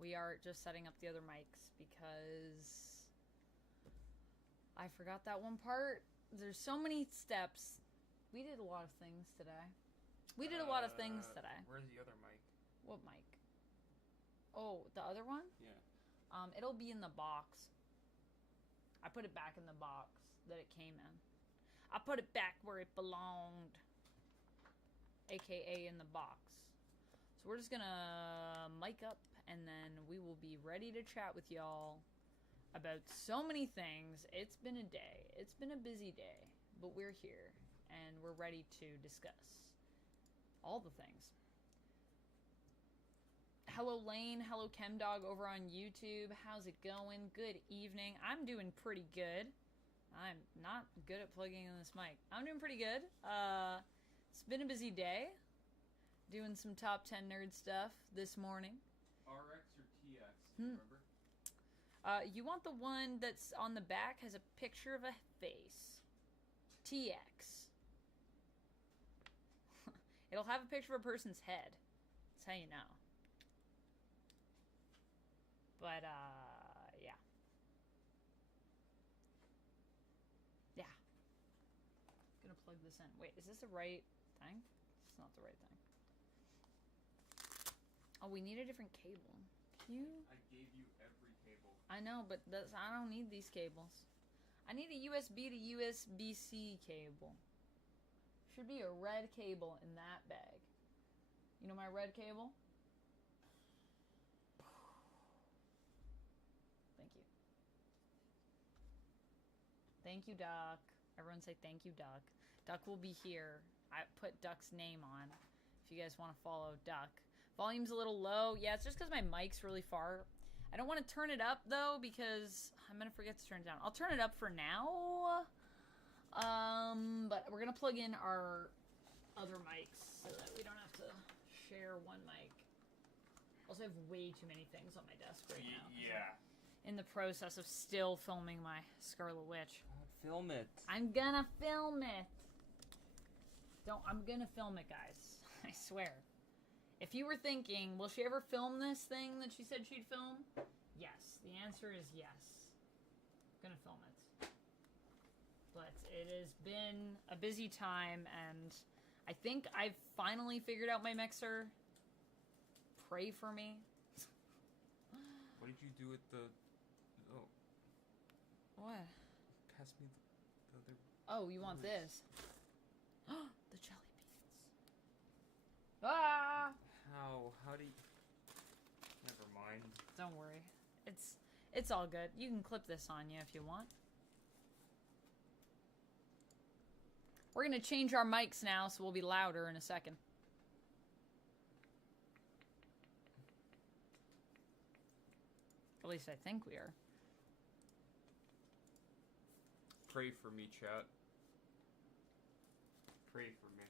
We are just setting up the other mics because I forgot that one part. There's so many steps. We did a lot of things today. We did a lot of things today. Where's the other mic? What mic? Oh, the other one? Yeah. It'll be in the box. I put it back in the box that it came in. I put it back where it belonged. AKA in the box. So we're just gonna mic up and then we will be ready to chat with y'all about so many things. It's been a day. It's been a busy day. But we're here and we're ready to discuss all the things. Hello Lane, hello ChemDog over on YouTube. How's it going? Good evening. I'm doing pretty good. I'm not good at plugging in this mic. I'm doing pretty good. It's been a busy day. Doing some top 10 nerd stuff this morning. RX or TX, remember? You want the one that's on the back, has a picture of a face. TX. It'll have a picture of a person's head. That's how you know. But, yeah. Yeah. Gonna plug this in. Wait, is this the right thing? It's not the right thing. Oh, we need a different cable. Can you? I gave you every cable. I know, but I don't need these cables. I need a USB to USB-C cable. Should be a red cable in that bag. You know my red cable? Thank you. Thank you, Duck. Everyone say thank you, Duck. Duck will be here. I put Duck's name on if you guys want to follow Duck. Volume's a little low. Yeah, it's just because my mic's really far. I don't want to turn it up, though, because I'm going to forget to turn it down. I'll turn it up for now. But we're going to plug in our other mics so that we don't have to share one mic. I also have way too many things on my desk right now. Yeah. In the process of still filming my Scarlet Witch. Film it. I'm gonna film it. I'm gonna film it, guys. I swear. If you were thinking, will she ever film this thing that she said she'd film? Yes. The answer is yes. I'm gonna film it. But it has been a busy time, and I think I've finally figured out my mixer. Pray for me. What did you do with the... Oh. What? Pass me the other... Oh, you want this? The jelly beans. Ah! How do you... Never mind. Don't worry. It's all good. You can clip this on you if you want. We're going to change our mics now, so we'll be louder in a second. At least I think we are. Pray for me, chat. Pray for me.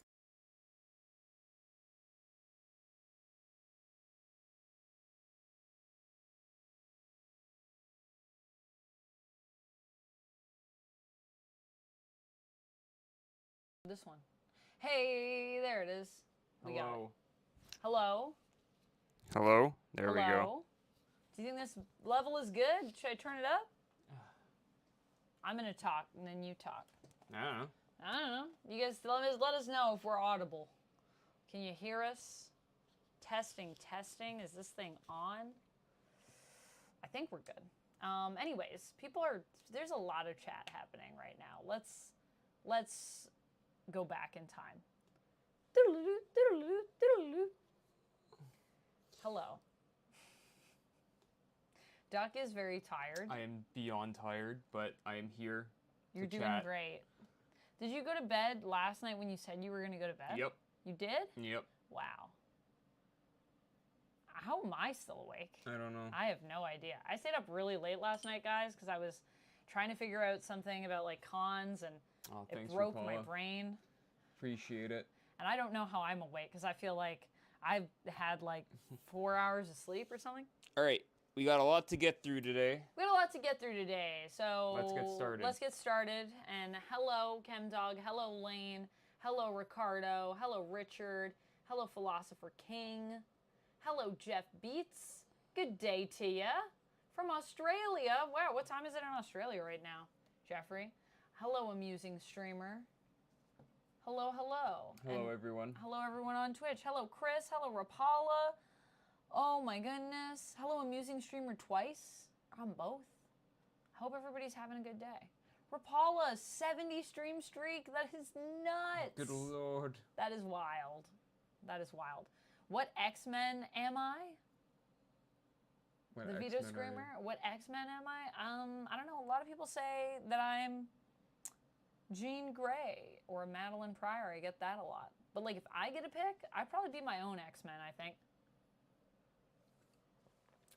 This one. Hey, there it is. We got it. Hello. Hello? Hello? There we go. Hello? Do you think this level is good? Should I turn it up? I'm going to talk, and then you talk. I don't know. I don't know. You guys let us know if we're audible. Can you hear us? Testing, testing. Is this thing on? I think we're good. Anyways, there's a lot of chat happening right now. Let's go back in time. Hello. Duck is very tired. I am beyond tired, but I am here. You're doing great. Did you go to bed last night when you said you were going to go to bed? Yep. You did? Yep. Wow. How am I still awake? I don't know. I have no idea. I stayed up really late last night, guys, because I was trying to figure out something about, like, cons, and it broke my brain. Appreciate it. And I don't know how I'm awake, because I feel like I've had, like, 4 hours of sleep or something. All right. We got a lot to get through today. We got a lot to get through today, so let's get started. Let's get started. And hello, ChemDog. Hello, Lane. Hello, Ricardo. Hello, Richard. Hello, Philosopher King. Hello, Jeff Beats. Good day to ya. From Australia. Wow, what time is it in Australia right now, Jeffrey? Hello, amusing streamer. Hello, hello. Hello, everyone. Hello, everyone on Twitch. Hello, Chris. Hello, Rapala. Oh, my goodness. Hello, amusing streamer twice. On both. Hope everybody's having a good day. Rapala, 70 stream streak. That is nuts. Good lord. That is wild. That is wild. What X-Men am I? What The Vito X-Men are Screamer? What X-Men am I? I don't know. A lot of people say that I'm Jean Grey or Madeline Pryor. I get that a lot. But, like, if I get a pick, I'd probably be my own X-Men, I think.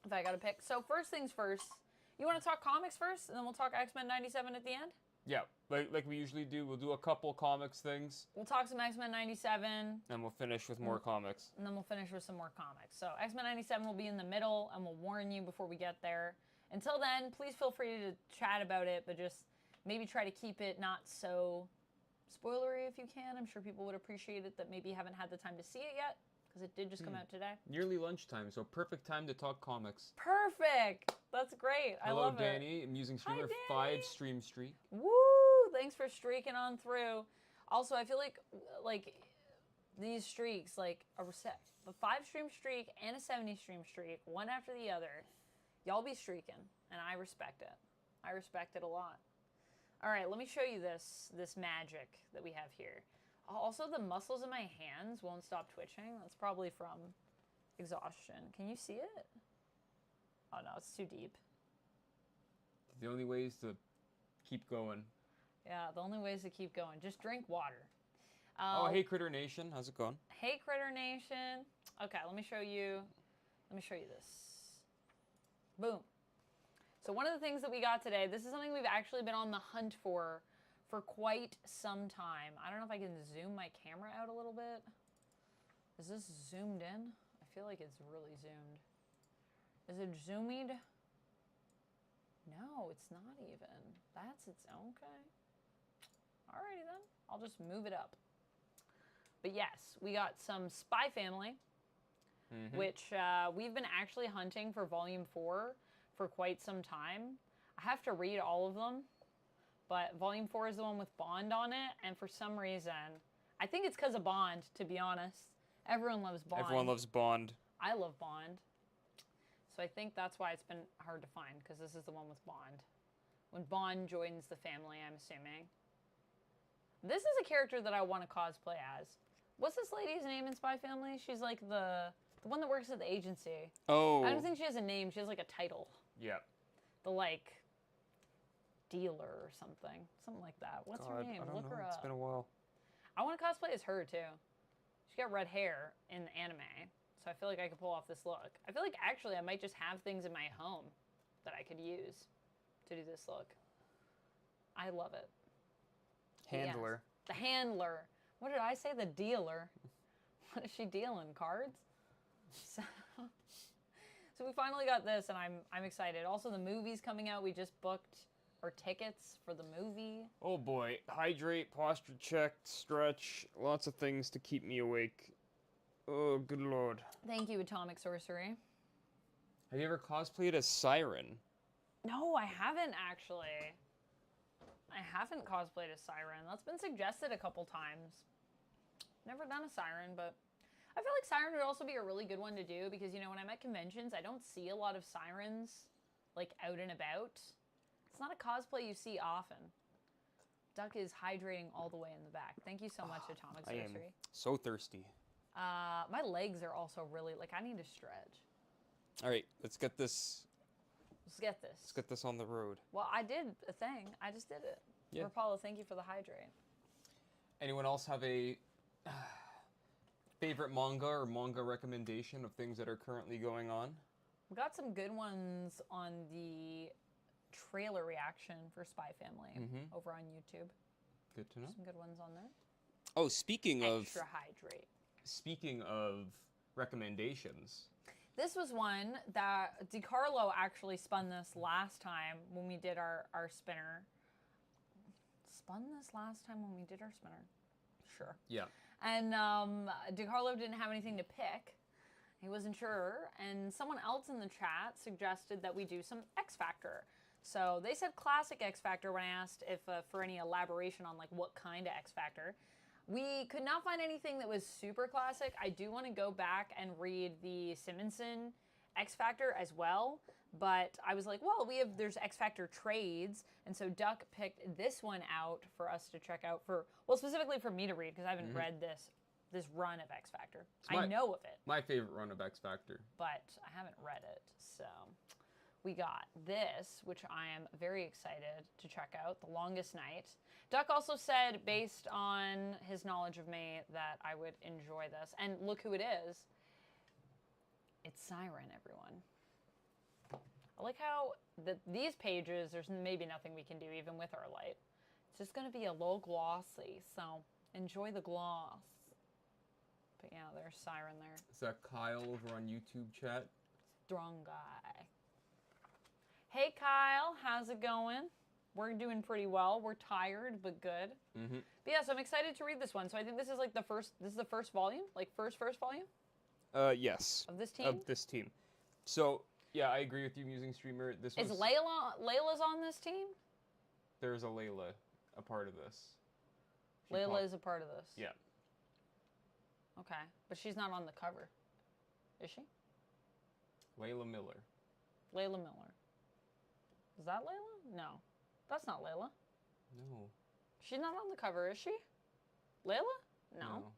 If I got a pick. So, first things first. You want to talk comics first, and then we'll talk X-Men 97 at the end? Yeah, like we usually do. We'll do a couple comics things. We'll talk some X-Men 97. And we'll finish with more comics. And then we'll finish with some more comics. So X-Men 97 will be in the middle, and we'll warn you before we get there. Until then, please feel free to chat about it, but just maybe try to keep it not so spoilery if you can. I'm sure people would appreciate it that maybe haven't had the time to see it yet, because it did just come out today. Nearly lunchtime, so perfect time to talk comics. Perfect! That's great. I love Hello, it. Danny. Amusing streamer, Hi, 5 stream streak. Woo! Thanks for streaking on through. Also, I feel like these streaks, like a 5 stream streak and a 70 stream streak, one after the other, y'all be streaking, and I respect it. I respect it a lot. All right, let me show you this magic that we have here. Also, the muscles in my hands won't stop twitching. That's probably from exhaustion. Can you see it? Oh no, it's too deep. The only way is to keep going. Yeah, the only way is to keep going. Just drink water. Oh, hey, Critter Nation. How's it going? Hey, Critter Nation. Okay, let me show you this. Boom. So one of the things that we got today, this is something we've actually been on the hunt for quite some time. I don't know if I can zoom my camera out a little bit. Is this zoomed in? I feel like it's really zoomed. Is it zoomed? No, it's not even. That's its okay. Alrighty then. I'll just move it up. But yes, we got some Spy Family, which we've been actually hunting for Volume 4 for quite some time. I have to read all of them, but Volume 4 is the one with Bond on it, and for some reason, I think it's because of Bond, to be honest. Everyone loves Bond. Everyone loves Bond. I love Bond. So I think that's why it's been hard to find, because this is the one with Bond. When Bond joins the family, I'm assuming. This is a character that I want to cosplay as. What's this lady's name in Spy Family? She's like the one that works at the agency. Oh. I don't think she has a name. She has like a title. Yeah. The like dealer or something. Something like that. What's her name? I don't Look know. her up. It's been a while. I want to cosplay as her too. She got red hair in the anime. So I feel like I could pull off this look. I feel like actually I might just have things in my home that I could use to do this look. I love it. Handler. Yes, the handler. What did I say? The dealer. What is she dealing? Cards? So we finally got this, and I'm excited. Also, the movie's coming out. We just booked our tickets for the movie. Oh boy. Hydrate, posture check, stretch. Lots of things to keep me awake. Oh, good lord. Thank you, Atomic Sorcery. Have you ever cosplayed as Siren? No, I haven't actually. I haven't cosplayed as Siren. That's been suggested a couple times. Never done a Siren, but I feel like Siren would also be a really good one to do because, you know, when I'm at conventions, I don't see a lot of Sirens, like, out and about. It's not a cosplay you see often. Duck is hydrating all the way in the back. Thank you so much, Atomic Sorcery. I am so thirsty. My legs are also really, like, I need to stretch. All right, let's get this. Let's get this. Let's get this on the road. Well, I did a thing. I just did it. Yeah. Rapala, thank you for the hydrate. Anyone else have a favorite manga or manga recommendation of things that are currently going on? We got some good ones on the trailer reaction for Spy Family over on YouTube. Good to know. Some good ones on there. Oh, speaking Extra hydrate. Speaking of recommendations. This was one that DiCarlo actually spun this last time when we did our spinner. Spun this last time when we did our spinner? Sure. Yeah. And DiCarlo didn't have anything to pick. He wasn't sure, and someone else in the chat suggested that we do some X Factor. So they said classic X Factor when I asked if for any elaboration on like what kind of X Factor. We could not find anything that was super classic. I do want to go back and read the Simonson X Factor as well, but I was like, well, there's X Factor trades, and so Duck picked this one out for us to check out specifically for me to read, because I haven't read this run of X Factor. I know of it. My favorite run of X Factor. But I haven't read it, so we got this, which I am very excited to check out, The Longest Night. Duck also said, based on his knowledge of me, that I would enjoy this. And look who it is. It's Siren, everyone. I like how these pages, there's maybe nothing we can do even with our light. It's just going to be a little glossy, so enjoy the gloss. But yeah, there's Siren there. Is that Kyle over on YouTube chat? Strong guy. Hey Kyle, how's it going? We're doing pretty well. We're tired, but good. But yeah, so I'm excited to read this one. So I think this is like the first volume? Like first volume? Yes. Of this team? Of this team. So, yeah, I agree with you, Musing Streamer. Is Layla's on this team? There's a Layla, a part of this. Layla is a part of this? Yeah. Okay, but she's not on the cover. Is she? Layla Miller. Layla Miller. Is that Layla? No. That's not Layla. No. She's not on the cover, is she? Layla? No.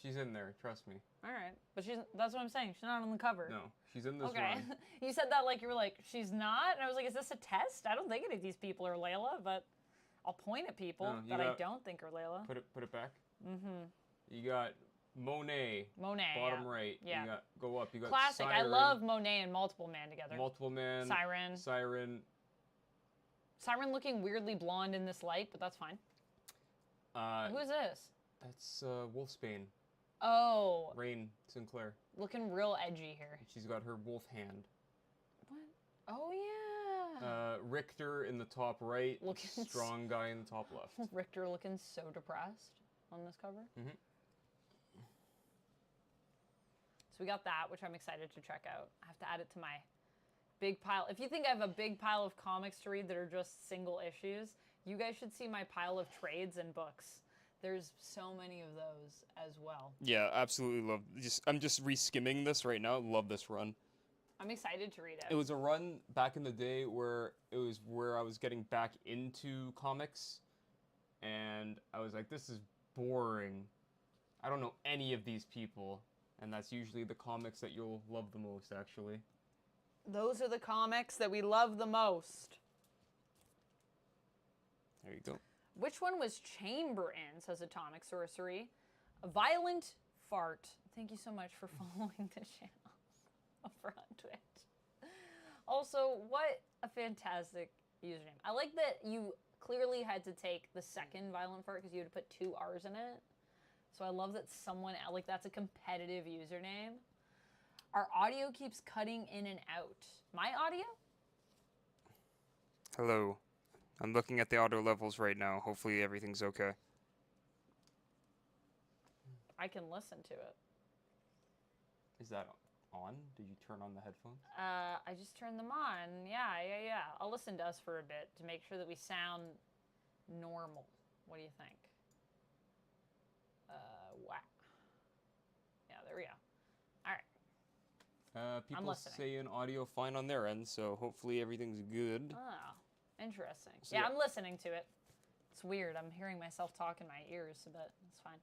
She's in there, trust me. All right. But that's what I'm saying. She's not on the cover. No, she's in this Okay. run. You said that like you were like, she's not? And I was like, is this a test? I don't think any of these people are Layla, but I'll point at people that I don't think are Layla. Put it back. You got Monet. Bottom right. Yeah. You got, go up. You got classic. Siren. I love Monet and Multiple Man together. Multiple Man. Siren looking weirdly blonde in this light, but that's fine. Who is this? That's Wolfsbane. Oh. Rain Sinclair. Looking real edgy here. She's got her wolf hand. What? Oh, yeah. Richter in the top right. Looking strong guy in the top left. Richter looking so depressed on this cover. So we got that, which I'm excited to check out. I have to add it to my big pile. If you think I have a big pile of comics to read that are just single issues, you guys should see my pile of trades and books. There's so many of those as well. Yeah, absolutely love. I'm just reskimming this right now. Love this run. I'm excited to read it. It was a run back in the day where I was getting back into comics, and I was like, this is boring. I don't know any of these people, and that's usually the comics that you'll love the most, actually. Those are the comics that we love the most. There you go. Which one was Chamber in, says Atomic Sorcery. A Violent Fart. Thank you so much for following the channel over on Twitch. Also, what a fantastic username. I like that you clearly had to take the second Violent Fart because you had to put 2 R's in it. So I love that someone, like, that's a competitive username. Our audio keeps cutting in and out. My audio? Hello. I'm looking at the audio levels right now. Hopefully everything's okay. I can listen to it. Is that on? Did you turn on the headphones? I just turned them on. Yeah. I'll listen to us for a bit to make sure that we sound normal. What do you think? Wow. Yeah, there we go. All right. People saying audio fine on their end, so hopefully everything's good. Oh, interesting. So, yeah, I'm listening to it. It's weird. I'm hearing myself talk in my ears, but it's fine.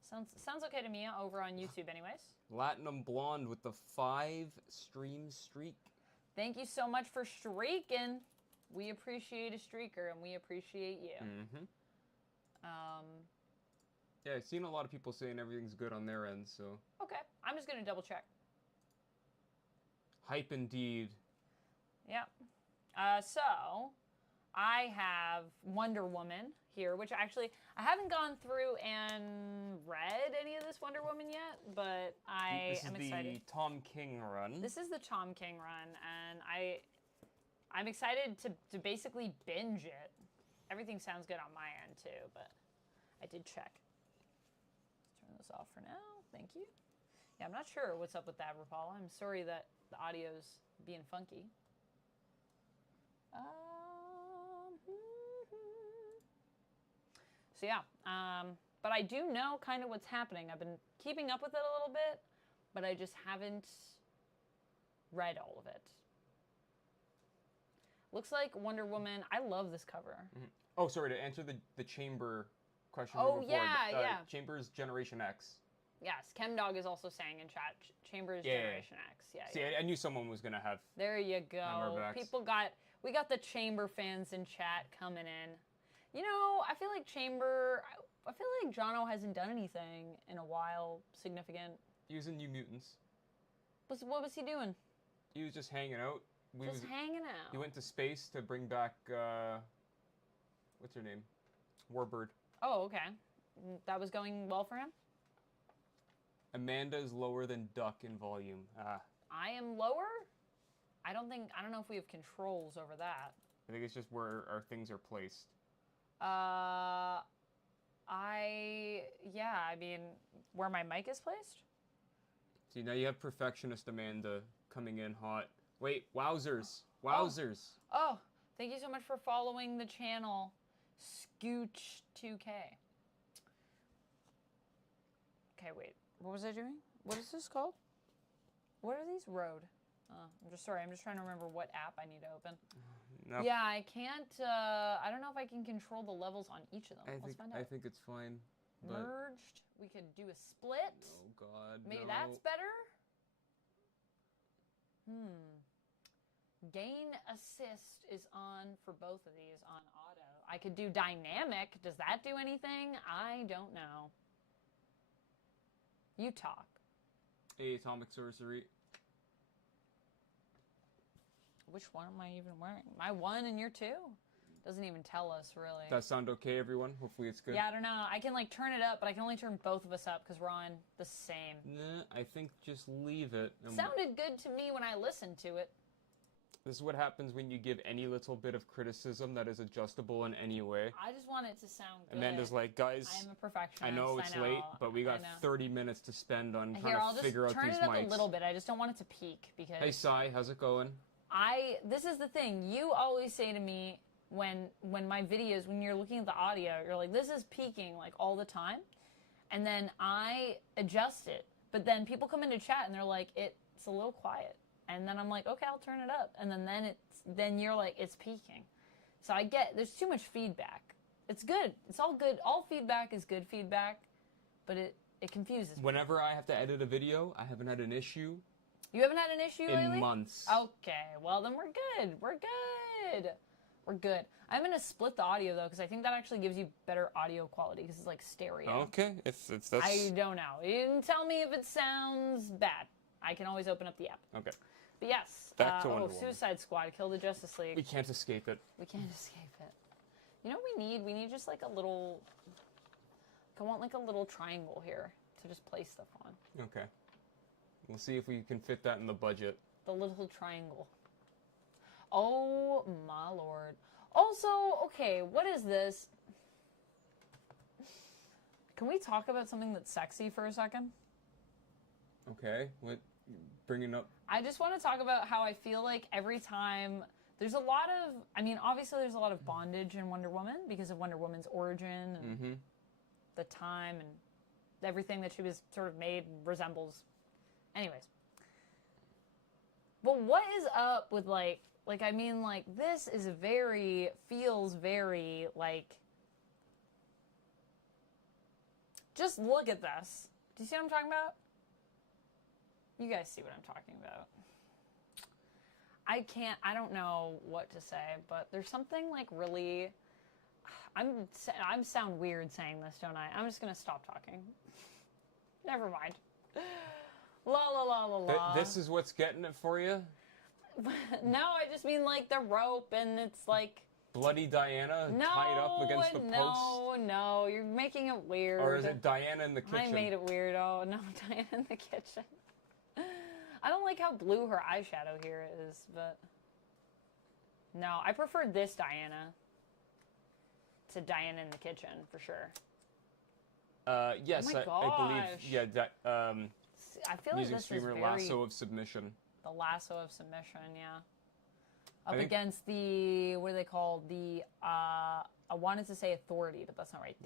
Sounds okay to me over on YouTube anyways. Platinum Blonde with the 5-stream streak. Thank you so much for streaking. We appreciate a streaker, and we appreciate you. Yeah, I've seen a lot of people saying everything's good on their end, so. Okay, I'm just going to double check. Hype indeed. Yep. So, I have Wonder Woman here, which actually, I haven't gone through and read any of this Wonder Woman yet, but I am excited. This is the Tom King run. This is the Tom King run, and I'm excited to basically binge it. Everything sounds good on my end, too, but I did check. Let's turn this off for now. Thank you. Yeah, I'm not sure what's up with that, Rapala. I'm sorry that the audio's being funky. So yeah, but I do know kind of what's happening. I've been keeping up with it a little bit, but I just haven't read all of it. Looks like Wonder Woman. I love this cover. Mm-hmm. Oh, sorry, to answer the Chamber question. Oh, before, yeah. Chamber's Generation X. Yes, Chemdog is also saying in chat, Chamber's Generation X. Yeah. See, I knew someone was gonna have. There you go. We got the Chamber fans in chat coming in. You know, I feel like Chamber. I feel like Jono hasn't done anything in a while significant. He was in New Mutants. What was he doing? He was just hanging out. Hanging out. He went to space to bring back. What's her name? Warbird. Oh, okay. That was going well for him? Amanda is lower than Duck in volume. I am lower? I don't know if we have controls over that. I think it's just where our things are placed. I mean, where my mic is placed? See, now you have Perfectionist Amanda coming in hot. Wait, wowzers. Wowzers. Oh, thank you so much for following the channel, Scooch2K. Okay, wait. What was I doing? What is this called? What are these? Road. I'm just trying to remember what app I need to open. Nope. Yeah, I can't, I don't know if I can control the levels on each of them. Let's find out. I think it's fine. But... Merged. We could do a split. Oh, God, Maybe that's better? Gain assist is on for both of these on auto. I could do dynamic. Does that do anything? I don't know. You talk. Hey, Atomic Sorcery. Which one am I even wearing? My one and your two? Doesn't even tell us, really. Does that sound okay, everyone? Hopefully it's good. Yeah, I don't know. I can, like, turn it up, but I can only turn both of us up because we're on the same. Nah, I think just leave it. Sounded good to me when I listened to it. This is what happens when you give any little bit of criticism that is adjustable in any way. I just want it to sound good. Amanda's like, guys, I am a perfectionist. I know it's late, but we got 30 minutes to spend on trying to figure out these mics. Here, I'll just turn it up a little bit. I just don't want it to peak because... Hey, Sai, how's it going? This is the thing. You always say to me when my videos, when you're looking at the audio, you're like, this is peaking like all the time. And then I adjust it. But then people come into chat and they're like, it's a little quiet. And then I'm like, okay, I'll turn it up. And then you're like, it's peaking. So there's too much feedback. It's good. It's all good. All feedback is good feedback, but it confuses me. Whenever I have to edit a video, I haven't had an issue. You haven't had an issue lately? In months. Okay, well then we're good. We're good. We're good. I'm going to split the audio though, because I think that actually gives you better audio quality, because it's like stereo. Okay, if that's... I don't know. You didn't tell me if it sounds bad. I can always open up the app. Okay. But yes. Back to Wonder Woman. Suicide Squad, kill the Justice League. We can't escape it. We can't escape it. You know what we need? We need just like a little... I want like a little triangle here to just place stuff on. Okay. We'll see if we can fit that in the budget. The little triangle. Oh my lord. Also, okay, what is this? Can we talk about something that's sexy for a second? Okay, what? Bringing up? I just want to talk about how I feel like every time there's a lot of, I mean, obviously there's a lot of bondage in Wonder Woman because of Wonder Woman's origin and the time and everything that she was sort of made resembles. Anyways. But what is up with like, I mean, like, this is feels very, like, just look at this. Do you see what I'm talking about? You guys see what I'm talking about. I don't know what to say, but there's something, like, really, I sound weird saying this, don't I? I'm just gonna stop talking. Never mind. La la la la la. This is what's getting it for you? No, I just mean like the rope and it's like... Bloody Diana tied up against the post? No, you're making it weird. Or is it Diana in the kitchen? I made it weird. Oh, no, Diana in the kitchen. I don't like how blue her eyeshadow here is, but... No, I prefer this Diana to Diana in the kitchen, for sure. Yes, oh my I believe... Yeah, I feel like Music this streamer, is very... lasso of submission. The lasso of submission, yeah. Up think- against the, what are they called? The, I wanted to say authority, but that's not right.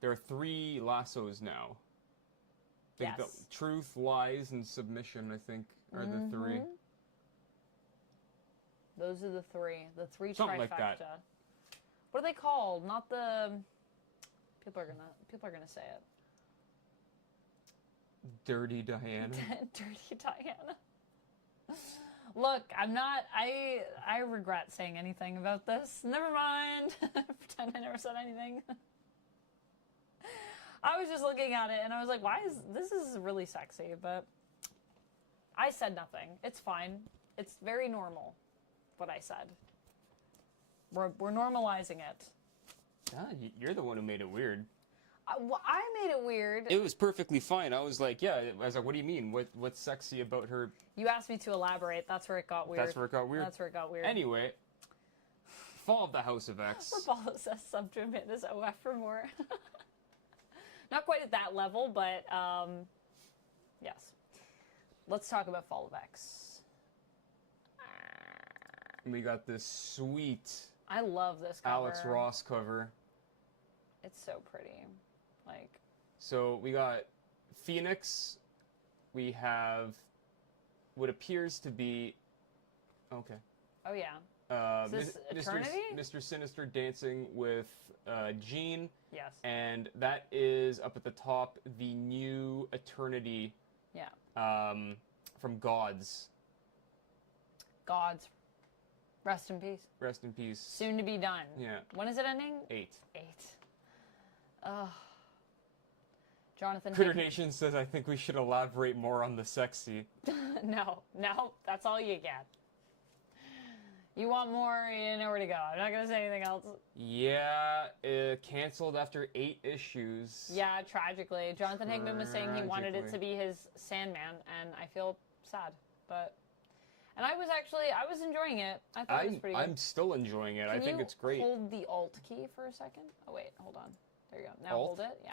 There are 3 lassos now. I think Yes. the truth, lies, and submission, I think, are the 3. Those are the 3. The 3 Something trifecta. like that. What are they called? Not the... People are gonna say it. Dirty Diana. Dirty Diana. Look, I regret saying anything about this. Never mind. Pretend I never said anything. I was just looking at it and I was like, this is really sexy, but I said nothing. It's fine. It's very normal, what I said. We're normalizing it. Ah, you're the one who made it weird. Well, I made it weird. It was perfectly fine. I was like, yeah. I was like, what do you mean? What's sexy about her? You asked me to elaborate. That's where it got weird. That's where it got weird. That's where it got weird. Anyway, Fall of the House of X. Rapallo says sub to admit this OF for more. Not quite at that level, but yes. Let's talk about Fall of X. We got this sweet I love this cover. Alex Ross cover. It's so pretty. Like, so we got Phoenix. We have what appears to be okay. oh yeah. Is this Eternity? Mr. Sinister dancing with Jean. Yes. And that is up at the top, the new Eternity. Yeah. From Gods. Gods. Rest in peace. Rest in peace. Soon to be done. Yeah. When is it ending? 8. Ugh. Jonathan. Critter Nation says, I think we should elaborate more on the sexy. No, that's all you get. You want more, you know where to go. I'm not going to say anything else. Yeah, canceled after 8 issues. Yeah, tragically. Jonathan Hickman was saying he wanted it to be his Sandman, and I feel sad. But, and I was enjoying it. I thought it was pretty good. I'm still enjoying it. I think it's great. Can you hold the Alt key for a second? Oh, wait, hold on. There you go. Now Alt? hold it. Yeah.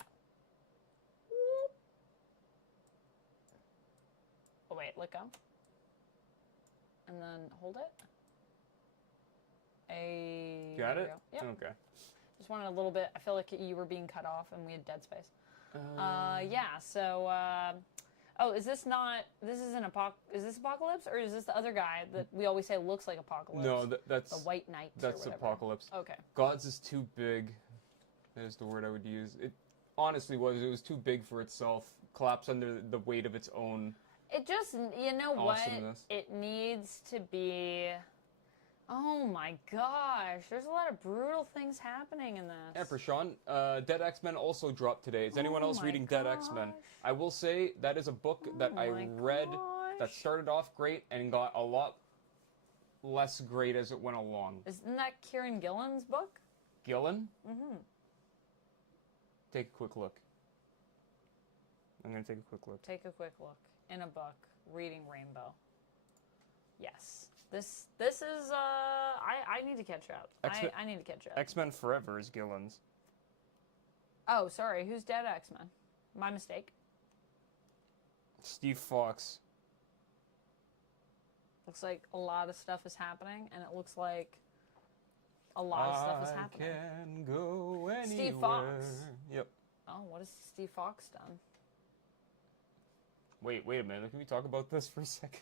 Oh, wait, let go. And then hold it. Got it? Yep. Okay. Just wanted a little bit. I feel like you were being cut off and we had dead space. Yeah, so, oh, is this not, is this Apocalypse, or is this the other guy that we always say looks like Apocalypse? No, that's... The White Knight That's or whatever. Apocalypse. Okay. Gods is too big. That is the word I would use. It honestly was. It was too big for itself. Collapsed under the weight of its own It just, you know awesomeness. what? It needs to be... Oh my gosh, there's a lot of brutal things happening in this. Yeah, Prashant, Dead X-Men also dropped today. Is anyone else reading Dead X-Men? I will say that is a book that I read that started off great and got a lot less great as it went along. Isn't that Kieran Gillen's book? Gillen? Mm-hmm. Take a quick look. I'm going to take a quick look. Take a quick look. In a book, reading Rainbow. Yes. This is, I need to catch up. I need to catch up. X-Men Forever is Gillen's. Oh, sorry. Who's Dead X-Men? My mistake. Steve Fox. Looks like a lot of stuff is happening, and it looks like a lot of stuff is happening. I can go anywhere. Steve Fox. Yep. Oh, what has Steve Fox done? Wait a minute. Can we talk about this for a second?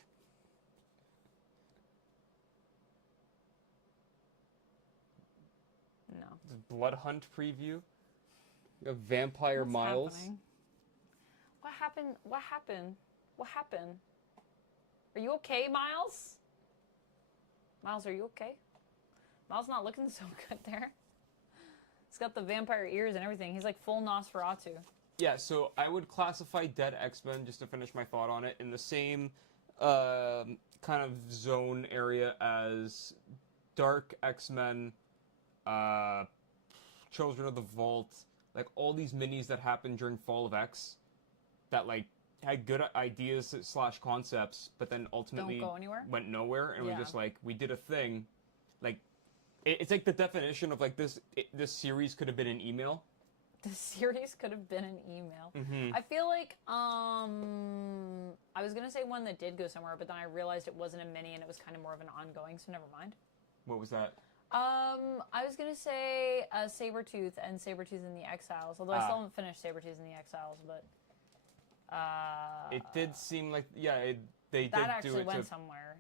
No. Blood Hunt preview. A Vampire What's Miles. happening? What happened? What happened? What happened? Are you okay, Miles? Miles, are you okay? Miles not looking so good there. He's got the vampire ears and everything. He's like full Nosferatu. Yeah, so I would classify Dead X-Men, just to finish my thought on it, in the same kind of zone area as Dark X-Men, Children of the Vault, like all these minis that happened during Fall of X that like had good ideas / concepts, but then ultimately went nowhere, and we just like, we did a thing. Like, it's like the definition of like this series could have been an email. The series could have been an email. Mm-hmm. I feel like, I was going to say one that did go somewhere, but then I realized it wasn't a mini and it was kind of more of an ongoing, so never mind. What was that? I was going to say Sabretooth and Sabretooth in the Exiles, although I still haven't finished Sabretooth in the Exiles, but... it did seem like, they did do it that actually to went somewhere.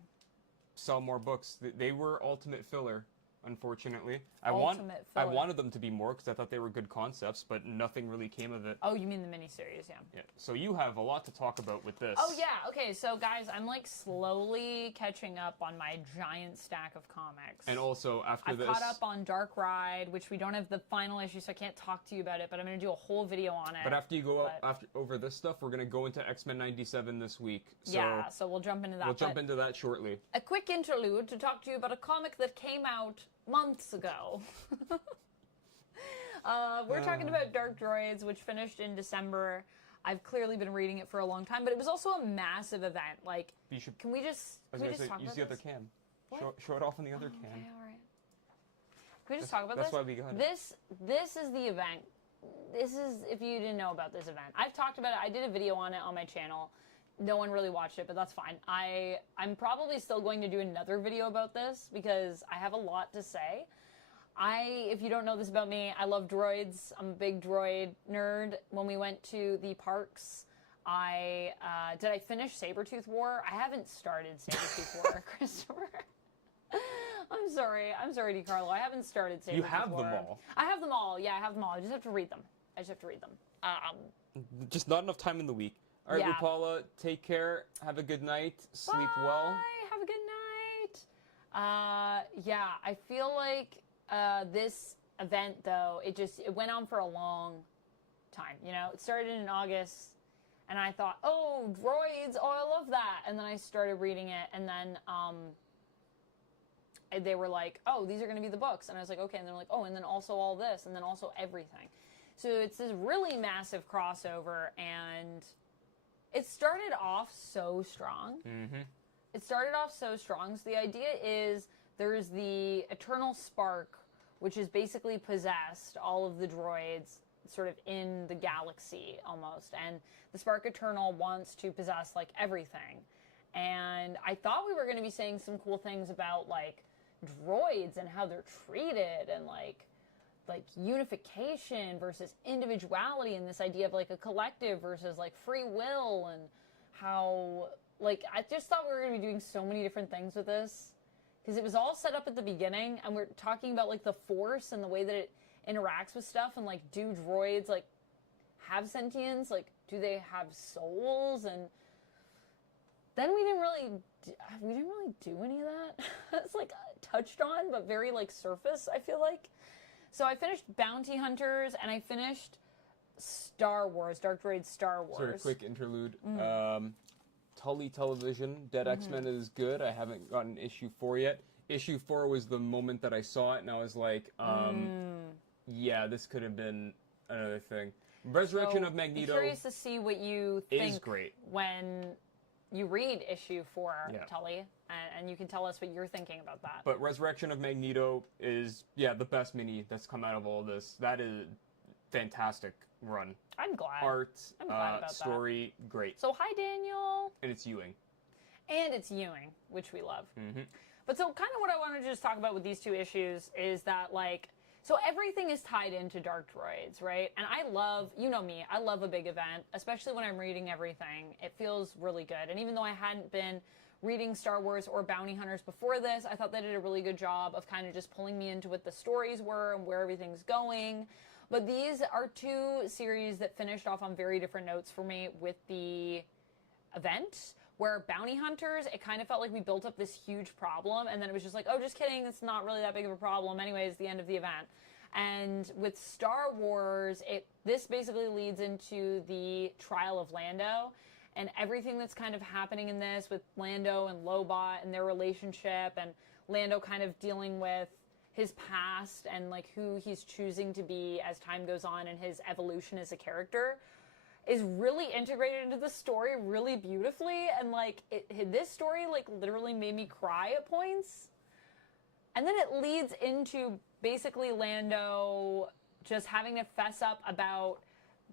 sell more books. They were ultimate filler. Unfortunately, I filler. wanted them to be more because I thought they were good concepts, but nothing really came of it. Oh, you mean the miniseries, yeah. Yeah. So you have a lot to talk about with this. Oh, yeah. Okay, so guys, I'm like slowly catching up on my giant stack of comics. And also, after this... I've caught up on Dark Ride, which we don't have the final issue, so I can't talk to you about it, but I'm going to do a whole video on it. But after you go over this stuff, we're going to go into X-Men 97 this week. So yeah, so we'll jump into that. We'll jump into that shortly. A quick interlude to talk to you about a comic that came out months ago. We're talking about Dark Droids, which finished in December. I've clearly been reading it for a long time, but it was also a massive event. Like, can we just talk about this? Use the other can. Show it off on the other can. Okay, all right. Can we just talk about this? That's why we got it. This is the event. This is, if you didn't know about this event. I've talked about it. I did a video on it on my channel. No one really watched it, but that's fine. I'm probably still going to do another video about this because I have a lot to say. If you don't know this about me, I love droids. I'm a big droid nerd. When we went to the parks, did I finish Sabretooth War? I haven't started Sabretooth War, Christopher. I'm sorry, DiCarlo. I haven't started Sabretooth War. You have them all. I have them all. Yeah, I have them all. I just have to read them. Just not enough time in the week. All right, Paula, take care. Have a good night. Sleep well. Have a good night. Yeah, I feel like this event, though, it went on for a long time. You know, it started in August, and I thought, oh, droids, oh, I love that. And then I started reading it, and then they were like, oh, these are going to be the books. And I was like, okay. And they're like, oh, and then also all this, and then also everything. So it's this really massive crossover, and... it started off so strong. Mm-hmm. It started off so strong. So the idea is there's the Eternal Spark, which is basically possessed all of the droids sort of in the galaxy almost. And the Spark Eternal wants to possess like everything. And I thought we were going to be saying some cool things about like droids and how they're treated and like unification versus individuality and this idea of like a collective versus like free will and how like I just thought we were going to be doing so many different things with this because it was all set up at the beginning and we're talking about like the Force and the way that it interacts with stuff and like do droids like have sentience, like do they have souls, and then we didn't really do any of that. It's like touched on but very like surface, I feel like. So I finished Bounty Hunters, and I finished Star Wars, Dark Droids Star Wars. Sort of quick interlude. Tully Television, Dead X-Men is good. I haven't gotten issue 4 yet. Issue 4 was the moment that I saw it, and I was like, yeah, this could have been another thing. Resurrection of Magneto. I'm curious to see what you think is great when you read issue 4, Tully, and you can tell us what you're thinking about that. But Resurrection of Magneto is, the best mini that's come out of all this. That is fantastic run. I'm glad. Art, I'm glad about story, great. So, hi, Daniel. And it's Ewing. Which we love. Mm-hmm. But so kind of what I wanted to just talk about with these 2 issues is that, like, so everything is tied into Dark Droids, right? And I love, you know me, I love a big event, especially when I'm reading everything. It feels really good. And even though I hadn't been reading Star Wars or Bounty Hunters before this, I thought they did a really good job of kind of just pulling me into what the stories were and where everything's going. But these are 2 series that finished off on very different notes for me with the event. Where Bounty Hunters, it kind of felt like we built up this huge problem, and then it was just like, oh, just kidding, it's not really that big of a problem. Anyways, the end of the event. And with Star Wars, this basically leads into the trial of Lando, and everything that's kind of happening in this with Lando and Lobot and their relationship, and Lando kind of dealing with his past and like who he's choosing to be as time goes on and his evolution as a character, is really integrated into the story really beautifully. And like this story like literally made me cry at points. And then it leads into basically Lando just having to fess up about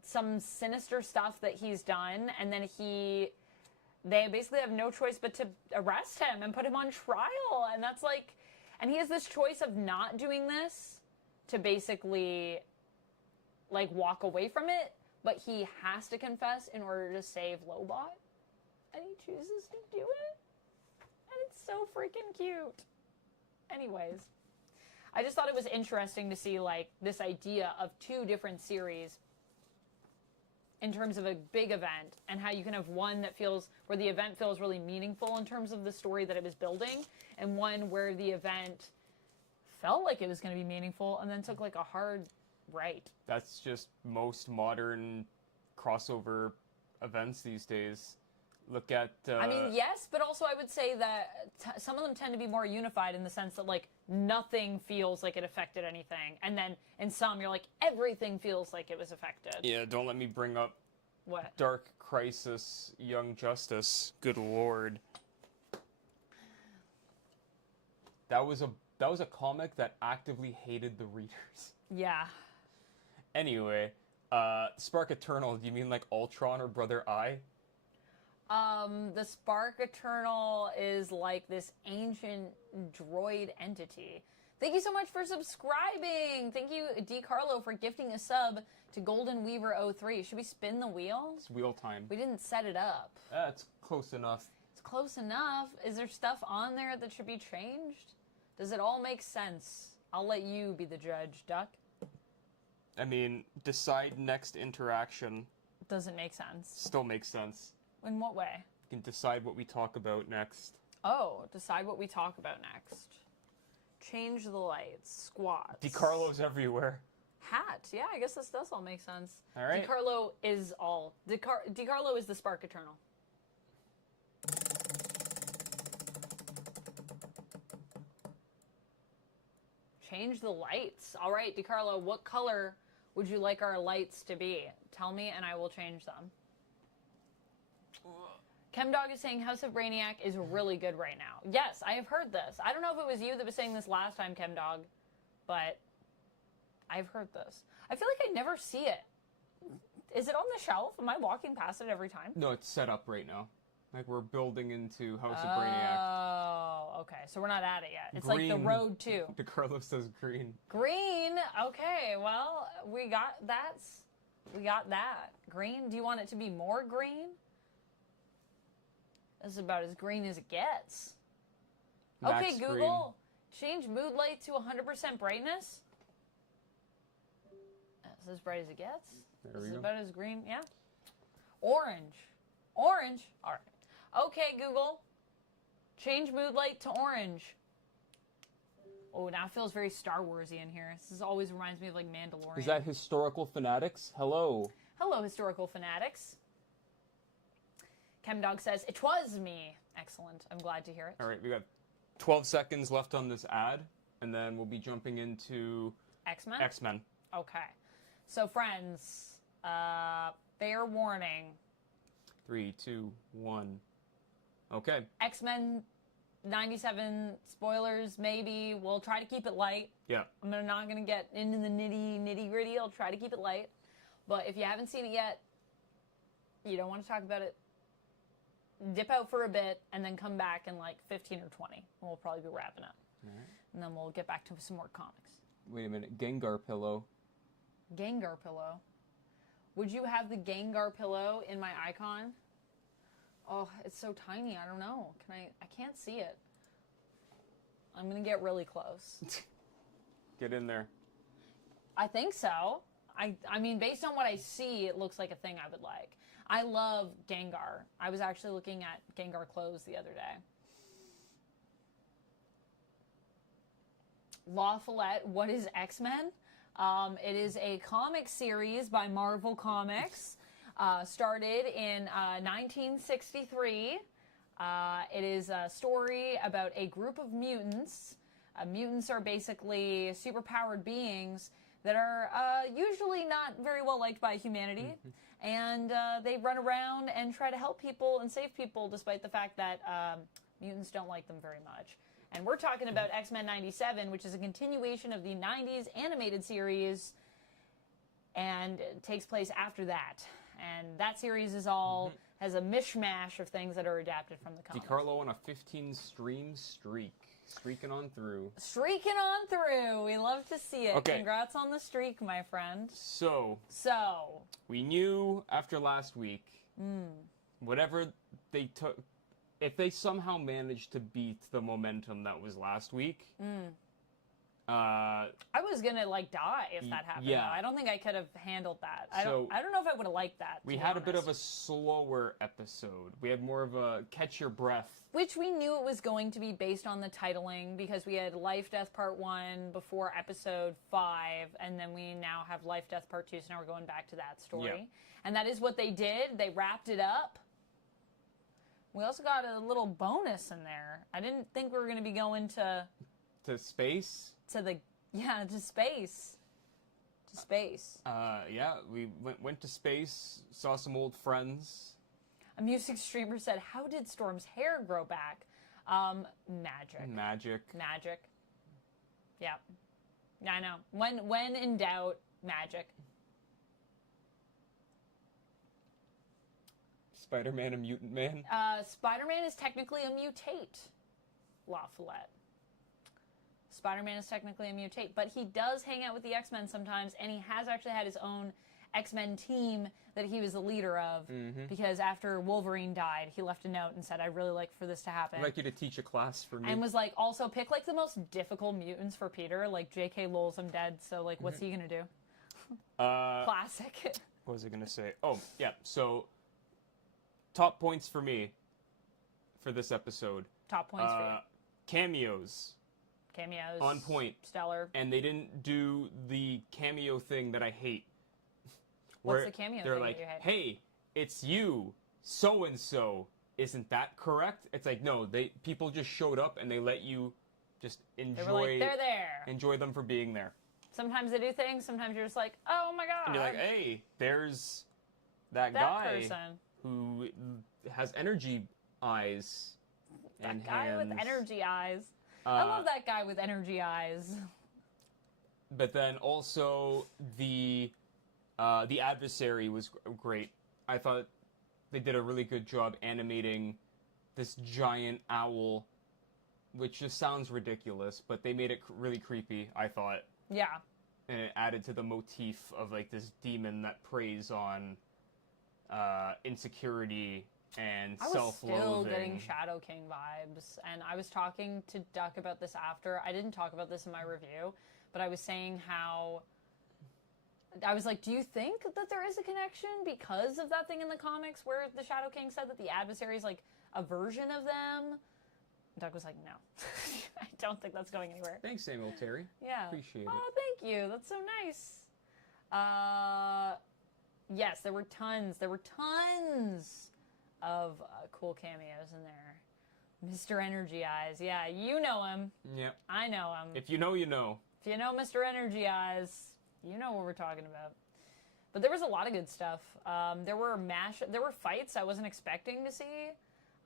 some sinister stuff that he's done, and then they basically have no choice but to arrest him and put him on trial, and that's like, and he has this choice of not doing this to basically like walk away from it, but he has to confess in order to save Lobot, and he chooses to do it, and it's so freaking cute. Anyways, I just thought it was interesting to see like this idea of two different series in terms of a big event, and how you can have one that feels, where the event feels really meaningful in terms of the story that it was building, and one where the event felt like it was going to be meaningful and then took like a hard right. That's just most modern crossover events these days. Look at... I mean, yes, but also I would say that some of them tend to be more unified in the sense that, like, nothing feels like it affected anything. And then in some, you're like, everything feels like it was affected. Yeah, don't let me bring up... What? Dark Crisis, Young Justice. Good lord. That was a comic that actively hated the readers. Yeah. Anyway, Spark Eternal, do you mean like Ultron or Brother Eye? The Spark Eternal is like this ancient droid entity. Thank you so much for subscribing. Thank you, D. Carlo, for gifting a sub to Golden Weaver 03. Should we spin the wheel? It's wheel time. We didn't set it up. It's close enough. It's close enough. Is there stuff on there that should be changed? Does it all make sense? I'll let you be the judge, Duck. I mean, decide next interaction. Doesn't make sense. Still makes sense. In what way? You can decide what we talk about next. Oh, decide what we talk about next. Change the lights. Squats. DiCarlo's everywhere. Hat. Yeah, I guess this does all make sense. All right. DiCarlo is all. DiCarlo is the Spark Eternal. Change the lights. All right, DiCarlo, what color would you like our lights to be? Tell me and I will change them. Chemdog is saying House of Brainiac is really good right now. Yes, I have heard this. I don't know if it was you that was saying this last time, Chemdog, but I've heard this. I feel like I never see it. Is it on the shelf? Am I walking past it every time? No, it's set up right now. Like we're building into House of Brainiac. Oh, okay. So we're not at it yet. It's green. Like the road too. DiCarlo says green. Green? Okay, well, we got that. Green? Do you want it to be more green? This is about as green as it gets. Max okay, Google, change mood light to 100% brightness. That's as bright as it gets. There this we is go. about as green, yeah. Orange. Orange. All right. Okay, Google, change mood light to orange. Oh, now it feels very Star Warsy in here. This always reminds me of like Mandalorian. Is that Historical Fanatics? Hello. Hello, Historical Fanatics. Chemdog says, it was me. Excellent. I'm glad to hear it. All right, we got 12 seconds left on this ad, and then we'll be jumping into... X-Men? X-Men. Okay. So, friends, fair warning. 3, 2, 1. Okay. X-Men 97 spoilers, maybe. We'll try to keep it light. Yeah. I'm not going to get into the nitty-gritty. I'll try to keep it light. But if you haven't seen it yet, you don't want to talk about it, dip out for a bit, and then come back in like 15 or 20. And we'll probably be wrapping up. All right. And then we'll get back to some more comics. Wait a minute. Gengar pillow. Gengar pillow. Would you have the Gengar pillow in my icon? Oh, it's so tiny. I don't know. I can't see it. I'm going to get really close. Get in there. I think so. I mean, based on what I see, it looks like a thing I would like. I love Gengar. I was actually looking at Gengar clothes the other day. La Follette, what is X-Men? It is a comic series by Marvel Comics. Started in 1963. It is a story about a group of mutants. Mutants are basically superpowered beings that are usually not very well liked by humanity. And they run around and try to help people and save people despite the fact that mutants don't like them very much. And we're talking about X-Men 97, which is a continuation of the 90s animated series. and it takes place after that. And that series is all has a mishmash of things that are adapted from the comics. DiCarlo on a 15-stream streak. Streaking on through. Streaking on through. We love to see it. Okay. Congrats on the streak, my friend. So. We knew after last week, whatever they took, if they somehow managed to beat the momentum that was last week, I was gonna like die if that happened. Yeah. I don't think I could have handled that. I don't know if I would have liked that. We had a bit of a slower episode. We had more of a catch your breath. Which we knew it was going to be based on the titling, because we had Life Death Part 1 before episode 5, and then we now have Life Death Part 2, so now we're going back to that story. Yeah. And that is what they did. They wrapped it up. We also got a little bonus in there. I didn't think we were going to be going to space? To space. To space. Yeah, we went to space, saw some old friends. A music streamer said, "How did Storm's hair grow back?" Magic. Magic. Yeah. I know. When in doubt, magic. Spider-Man a mutant man? Spider-Man is technically a mutate. La Follette. Spider-Man is technically a mutate, but he does hang out with the X-Men sometimes, and he has actually had his own X-Men team that he was the leader of, because after Wolverine died, he left a note and said, "I'd really like for this to happen. I'd like you to teach a class for me." And was like, also pick like the most difficult mutants for Peter, like J.K. Lowell's I'm dead, so like what's he gonna do? Classic. What was I gonna say? Oh, yeah, so top points for me for this episode. Top points for you. Cameos. On point. Stellar. And they didn't do the cameo thing that I hate. What's the cameo they're thing like, that you hate? "Hey, it's you, so-and-so. Isn't that correct?" It's like, no, people just showed up and they let you just enjoy. They were like, they're there. Enjoy them for being there. Sometimes they do things, sometimes you're just like, oh my god. And you're like, hey, there's that guy person who has energy eyes and that guy hands. with energy eyes. I love that guy with energy eyes. But then also the adversary was great. I thought they did a really good job animating this giant owl, which just sounds ridiculous, but they made it really creepy, I thought. Yeah. And it added to the motif of like this demon that preys on insecurity and self-loathing. I was still getting Shadow King vibes, and I was talking to Duck about this after. I didn't talk about this in my review, but I was saying how I was like, do you think that there is a connection because of that thing in the comics where the Shadow King said that the adversary is like a version of them? Doug was like, no. I don't think that's going anywhere. Thanks, Samuel Terry. Yeah. Appreciate it. Oh, thank you. That's so nice. Yes, there were tons of cool cameos in there. Mr. Energy Eyes. Yeah, you know him. Yep. I know him. If you know, you know. If you know Mr. Energy Eyes, you know what we're talking about. But there was a lot of good stuff. There were fights I wasn't expecting to see.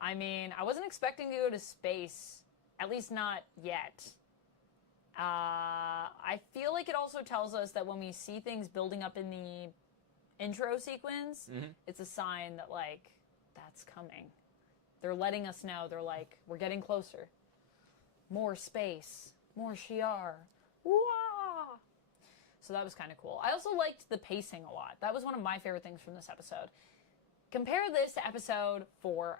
I mean, I wasn't expecting to go to space, at least not yet. I feel like it also tells us that when we see things building up in the intro sequence, it's a sign that, like, that's coming. They're letting us know. They're like, we're getting closer. More space. More Shi'ar. Wah! So that was kind of cool. I also liked the pacing a lot. That was one of my favorite things from this episode. Compare this to episode 4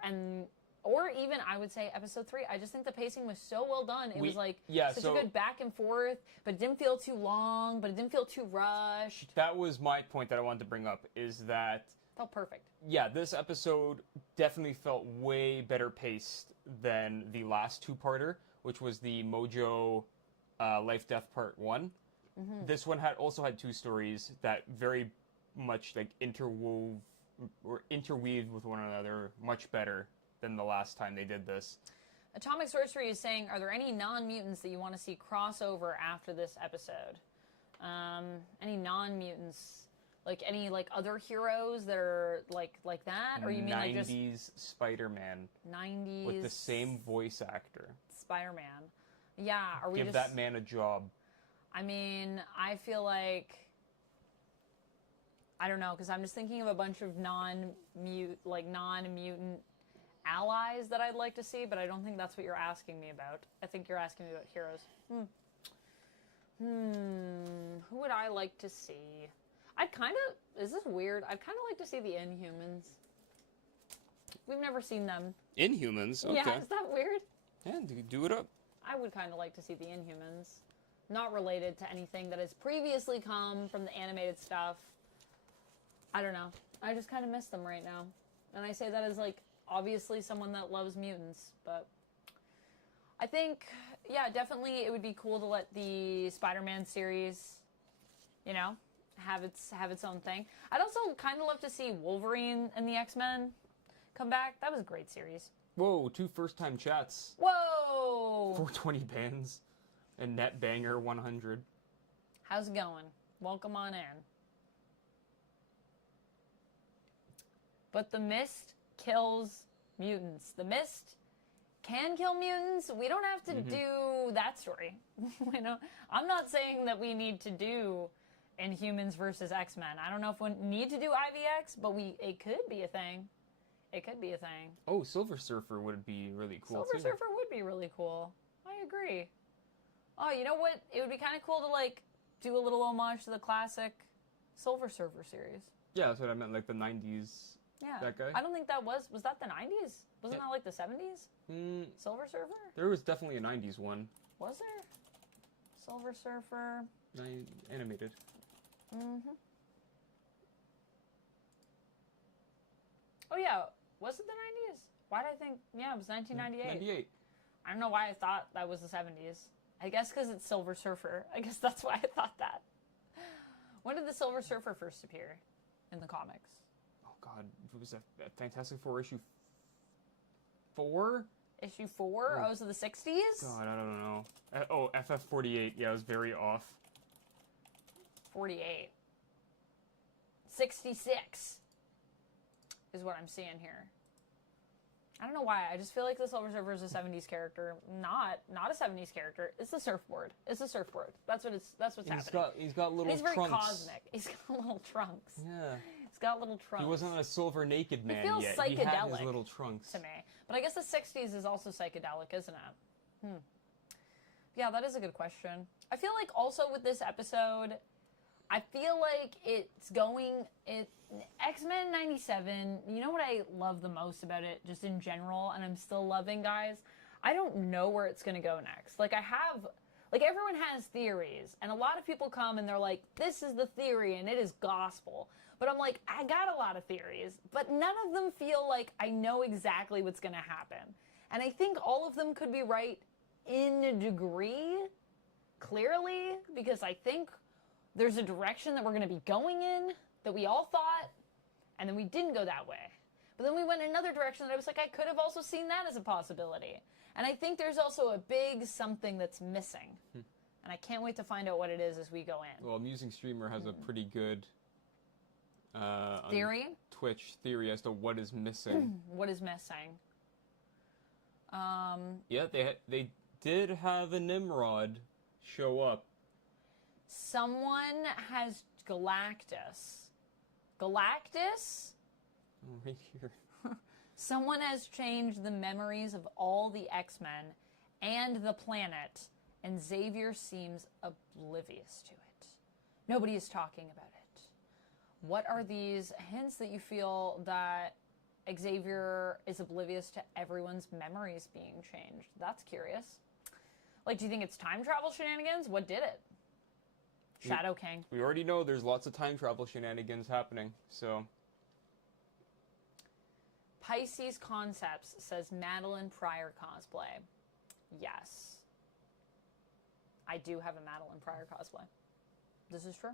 or even I would say episode 3. I just think the pacing was so well done. It was like such a good back and forth, but it didn't feel too long, but it didn't feel too rushed. That was my point that I wanted to bring up, is that felt perfect. Yeah, this episode definitely felt way better paced than the last two-parter, which was the Mojo Life Death Part 1. This one also had two stories that very much like interweaved with one another much better than the last time they did this. Atomic Sorcery is saying, are there any non-mutants that you want to see crossover after this episode? Any non-mutants? Like any like other heroes that are like that? Or you mean like just 90s Spider-Man. 90s with the same voice actor. Spider-Man. Yeah, are we Give that man a job. I mean, I feel like I don't know, because I'm just thinking of a bunch of non-mutant allies that I'd like to see, but I don't think that's what you're asking me about. I think you're asking me about heroes. Who would I like to see? Is this weird? I'd kind of like to see the Inhumans. We've never seen them. Inhumans? Okay. Yeah, is that weird? Yeah, do it up. I would kind of like to see the Inhumans. Not related to anything that has previously come from the animated stuff. I don't know. I just kind of miss them right now. And I say that as, like, obviously someone that loves mutants, but I think, yeah, definitely it would be cool to let the Spider-Man series, you know, have its own thing. I'd also kind of love to see Wolverine and the X-Men come back. That was a great series. Whoa, 2 first-time chats. Whoa! 420 bands. And net banger 100. How's it going? Welcome on in. But the mist kills mutants. The mist can kill mutants. We don't have to do that story. I'm not saying that we need to do Inhumans versus X-Men. I don't know if we need to do IVX, but it could be a thing. It could be a thing. Oh, Silver Surfer would be really cool, Silver Surfer would be really cool. I agree. Oh, you know what? It would be kind of cool to, like, do a little homage to the classic Silver Surfer series. Yeah, that's what I meant, like the 90s. Yeah. That guy? I don't think that was that the 90s? Wasn't that like the 70s? Silver Surfer? There was definitely a 90s one. Was there? Silver Surfer. Animated. Oh, yeah. Was it the 90s? Why did I think... Yeah, it was 1998. 98. I don't know why I thought that was the 70s. I guess because it's Silver Surfer. I guess that's why I thought that. When did the Silver Surfer first appear in the comics? Oh, God. It was a Fantastic Four issue 4? Issue 4? Oh, so the 60s? God, I don't know. FF48. Yeah, I was very off. 48. 66 is what I'm seeing here. I don't know why. I just feel like the Silver Surfer is a 70s character. Not a 70s character. It's the surfboard. It's the surfboard. That's what's happening. He's got little trunks. He's very cosmic. He's got little trunks. Yeah. He's got little trunks. He wasn't a silver naked man feels yet. Psychedelic he had his little trunks. to me. But I guess the 60s is also psychedelic, isn't it? Yeah, that is a good question. I feel like also with this episode, I feel like X-Men 97, you know what I love the most about it, just in general, and I'm still loving, guys? I don't know where it's going to go next. Like, everyone has theories, and a lot of people come and they're like, this is the theory, and it is gospel. But I'm like, I got a lot of theories, but none of them feel like I know exactly what's going to happen. And I think all of them could be right in a degree, clearly, because I think there's a direction that we're going to be going in that we all thought, and then we didn't go that way. But then we went in another direction that I was like, I could have also seen that as a possibility. And I think there's also a big something that's missing. And I can't wait to find out what it is as we go in. Well, Amusing Streamer has a pretty good theory? Twitch theory as to what is missing. What is missing? Yeah, they did have a Nimrod show up. Someone has Galactus. Galactus? Oh, right here. Someone has changed the memories of all the X-Men and the planet, and Xavier seems oblivious to it. Nobody is talking about it. What are these hints that you feel that Xavier is oblivious to everyone's memories being changed? That's curious. Like, do you think it's time travel shenanigans? What did it? Shadow King. We already know there's lots of time travel shenanigans happening, so... Pisces Concepts says Madeline Pryor cosplay. Yes. I do have a Madeline Pryor cosplay. This is true.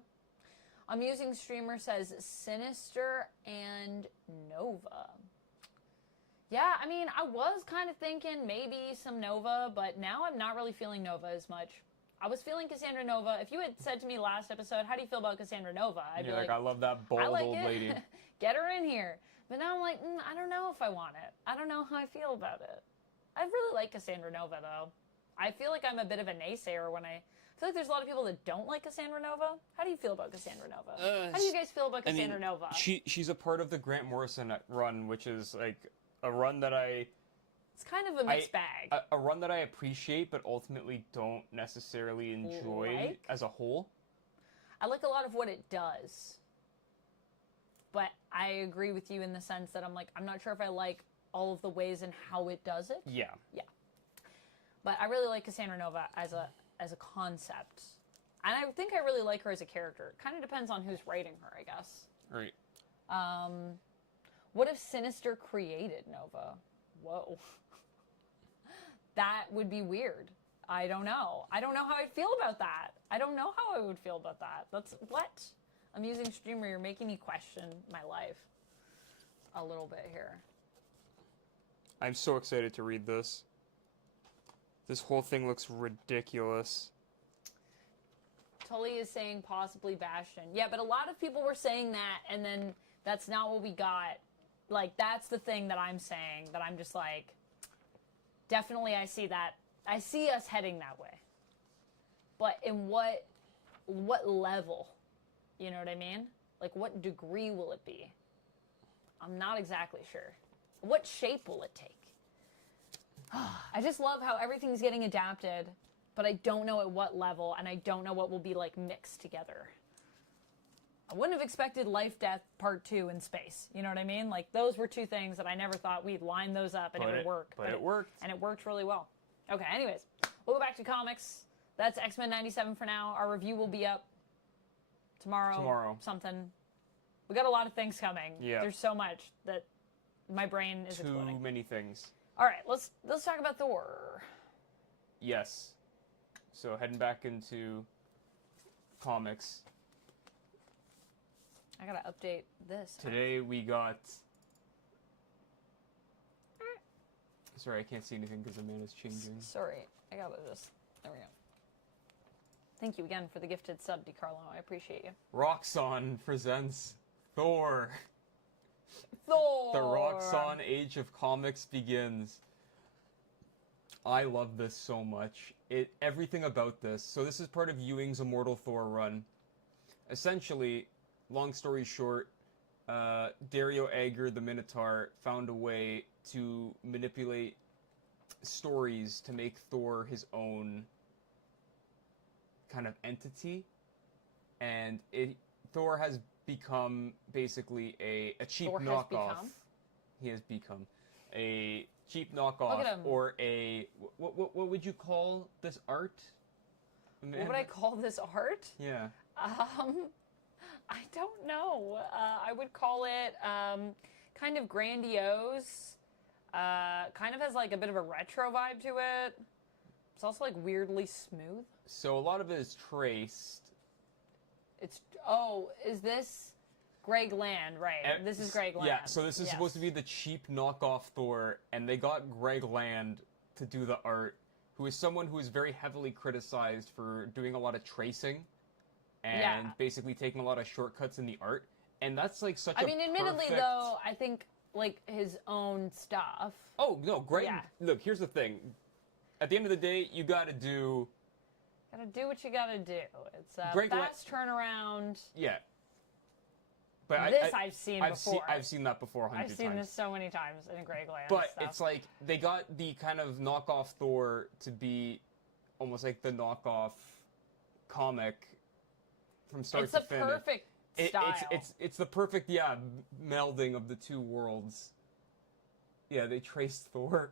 Amusing Streamer says Sinister and Nova. Yeah, I mean, I was kind of thinking maybe some Nova, but now I'm not really feeling Nova as much. I was feeling Cassandra Nova. If you had said to me last episode, how do you feel about Cassandra Nova? I'd be like, I love that bold old lady. Get her in here. But now I'm like, I don't know if I want it. I don't know how I feel about it. I really like Cassandra Nova, though. I feel like I'm a bit of a naysayer when I feel like there's a lot of people that don't like Cassandra Nova. How do you feel about Cassandra Nova? How do you guys feel about Cassandra Nova? She's a part of the Grant Morrison run, which is like a run that It's kind of a mixed bag. A run that I appreciate, but ultimately don't necessarily enjoy as a whole. I like a lot of what it does. But I agree with you in the sense that I'm not sure if I like all of the ways and how it does it. Yeah. Yeah. But I really like Cassandra Nova as a concept. And I think I really like her as a character. It kind of depends on who's writing her, I guess. Right. What if Sinister created Nova? Whoa. That would be weird. I don't know. I don't know how I'd feel about that. I don't know how I would feel about that. That's what? Amusing streamer, you're making me question my life a little bit here. I'm so excited to read this. This whole thing looks ridiculous. Tully is saying possibly Bastion. Yeah, but a lot of people were saying that, and then that's not what we got. Like, that's the thing that I'm saying, that I'm just like, definitely I see that. I see us heading that way. But in what level? You know what I mean? Like, what degree will it be? I'm not exactly sure. What shape will it take? I just love how everything's getting adapted, but I don't know at what level, and I don't know what will be, like, mixed together. I wouldn't have expected Life Death Part 2 in space. You know what I mean? Like, those were two things that I never thought we'd line those up and it would work. But it worked. And it worked really well. Okay, anyways. We'll go back to comics. That's X-Men 97 for now. Our review will be up tomorrow. Something. We got a lot of things coming. Yeah. There's so much that my brain is exploding. Too many things. All right, let's talk about Thor. Yes. So heading back into comics. I gotta update this. Today we got... Sorry, I can't see anything because the man is changing. Sorry, I gotta just... There we go. Thank you again for the gifted sub, DiCarlo. I appreciate you. Roxxon presents Thor. Thor! The Roxxon Age of Comics begins. I love this so much. Everything about this. So this is part of Ewing's Immortal Thor run. Essentially, long story short, Dario Agger, the Minotaur, found a way to manipulate stories to make Thor his own kind of entity. And Thor has become basically a cheap knockoff. He has become a cheap knockoff, or a what would you call this art? Amanda? What would I call this art? Yeah. I don't know. I would call it kind of grandiose. Kind of has like a bit of a retro vibe to it. It's also like weirdly smooth. So a lot of it is traced. Is this Greg Land? Right. This is Greg Land. Yeah, so this is supposed to be the cheap knockoff Thor, and they got Greg Land to do the art, who is someone who is very heavily criticized for doing a lot of tracing and basically taking a lot of shortcuts in the art. And that's like such admittedly though, I think like his own stuff. Oh, no, Greg. Yeah. Look, here's the thing. At the end of the day, you gotta do... Gotta do what you gotta do. It's a fast turnaround. Yeah. But I've seen before. I've seen that before 100 times. I've seen this so many times in Greg Land But stuff. it's like, they got the kind of knockoff Thor to be almost like the knockoff comic from start to finish. It's the perfect style. It's the perfect, melding of the two worlds. Yeah, they traced Thor.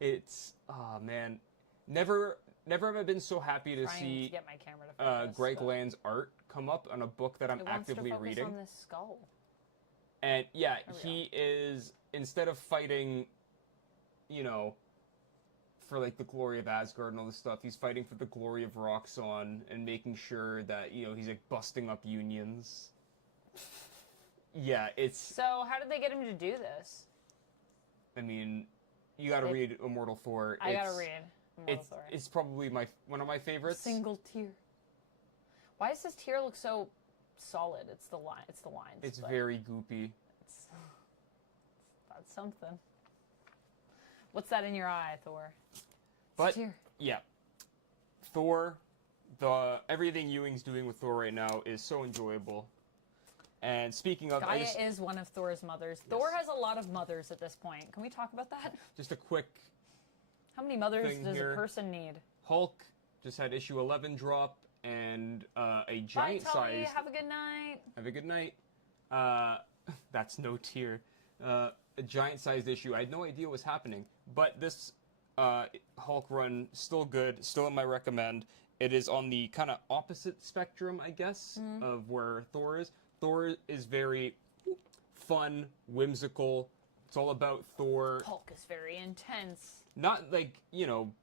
It's, oh man. Never have I been so happy to see get my camera to focus, Greg Land's art come up on a book that I'm actively reading. On this skull. And he is, instead of fighting, you know, for like the glory of Asgard and all this stuff, he's fighting for the glory of Roxxon and making sure that, you know, he's like busting up unions. Yeah, it's... So how did they get him to do this? I mean, you gotta read Immortal Thor. I gotta read Immortal Thor. It's probably one of my favorites. Single tear. Why does this tear look so solid? It's the line. It's the lines. It's very goopy. That's something. What's that in your eye, Thor? But tier. yeah, Thor, everything Ewing's doing with Thor right now is so enjoyable. And speaking of, Gaia is one of Thor's mothers. Yes. Thor has a lot of mothers at this point. Can we talk about that? Just a quick. How many mothers does a person need? Hulk just had issue 11 drop, and a giant size. Have a good night. Have a good night. That's no tier. A giant sized issue. I had no idea what was happening, but this Hulk run still good. Still in my recommend. It is on the kind of opposite spectrum, I guess, of where Thor is. Thor is very fun, whimsical. It's all about Thor. Hulk is very intense. Not like,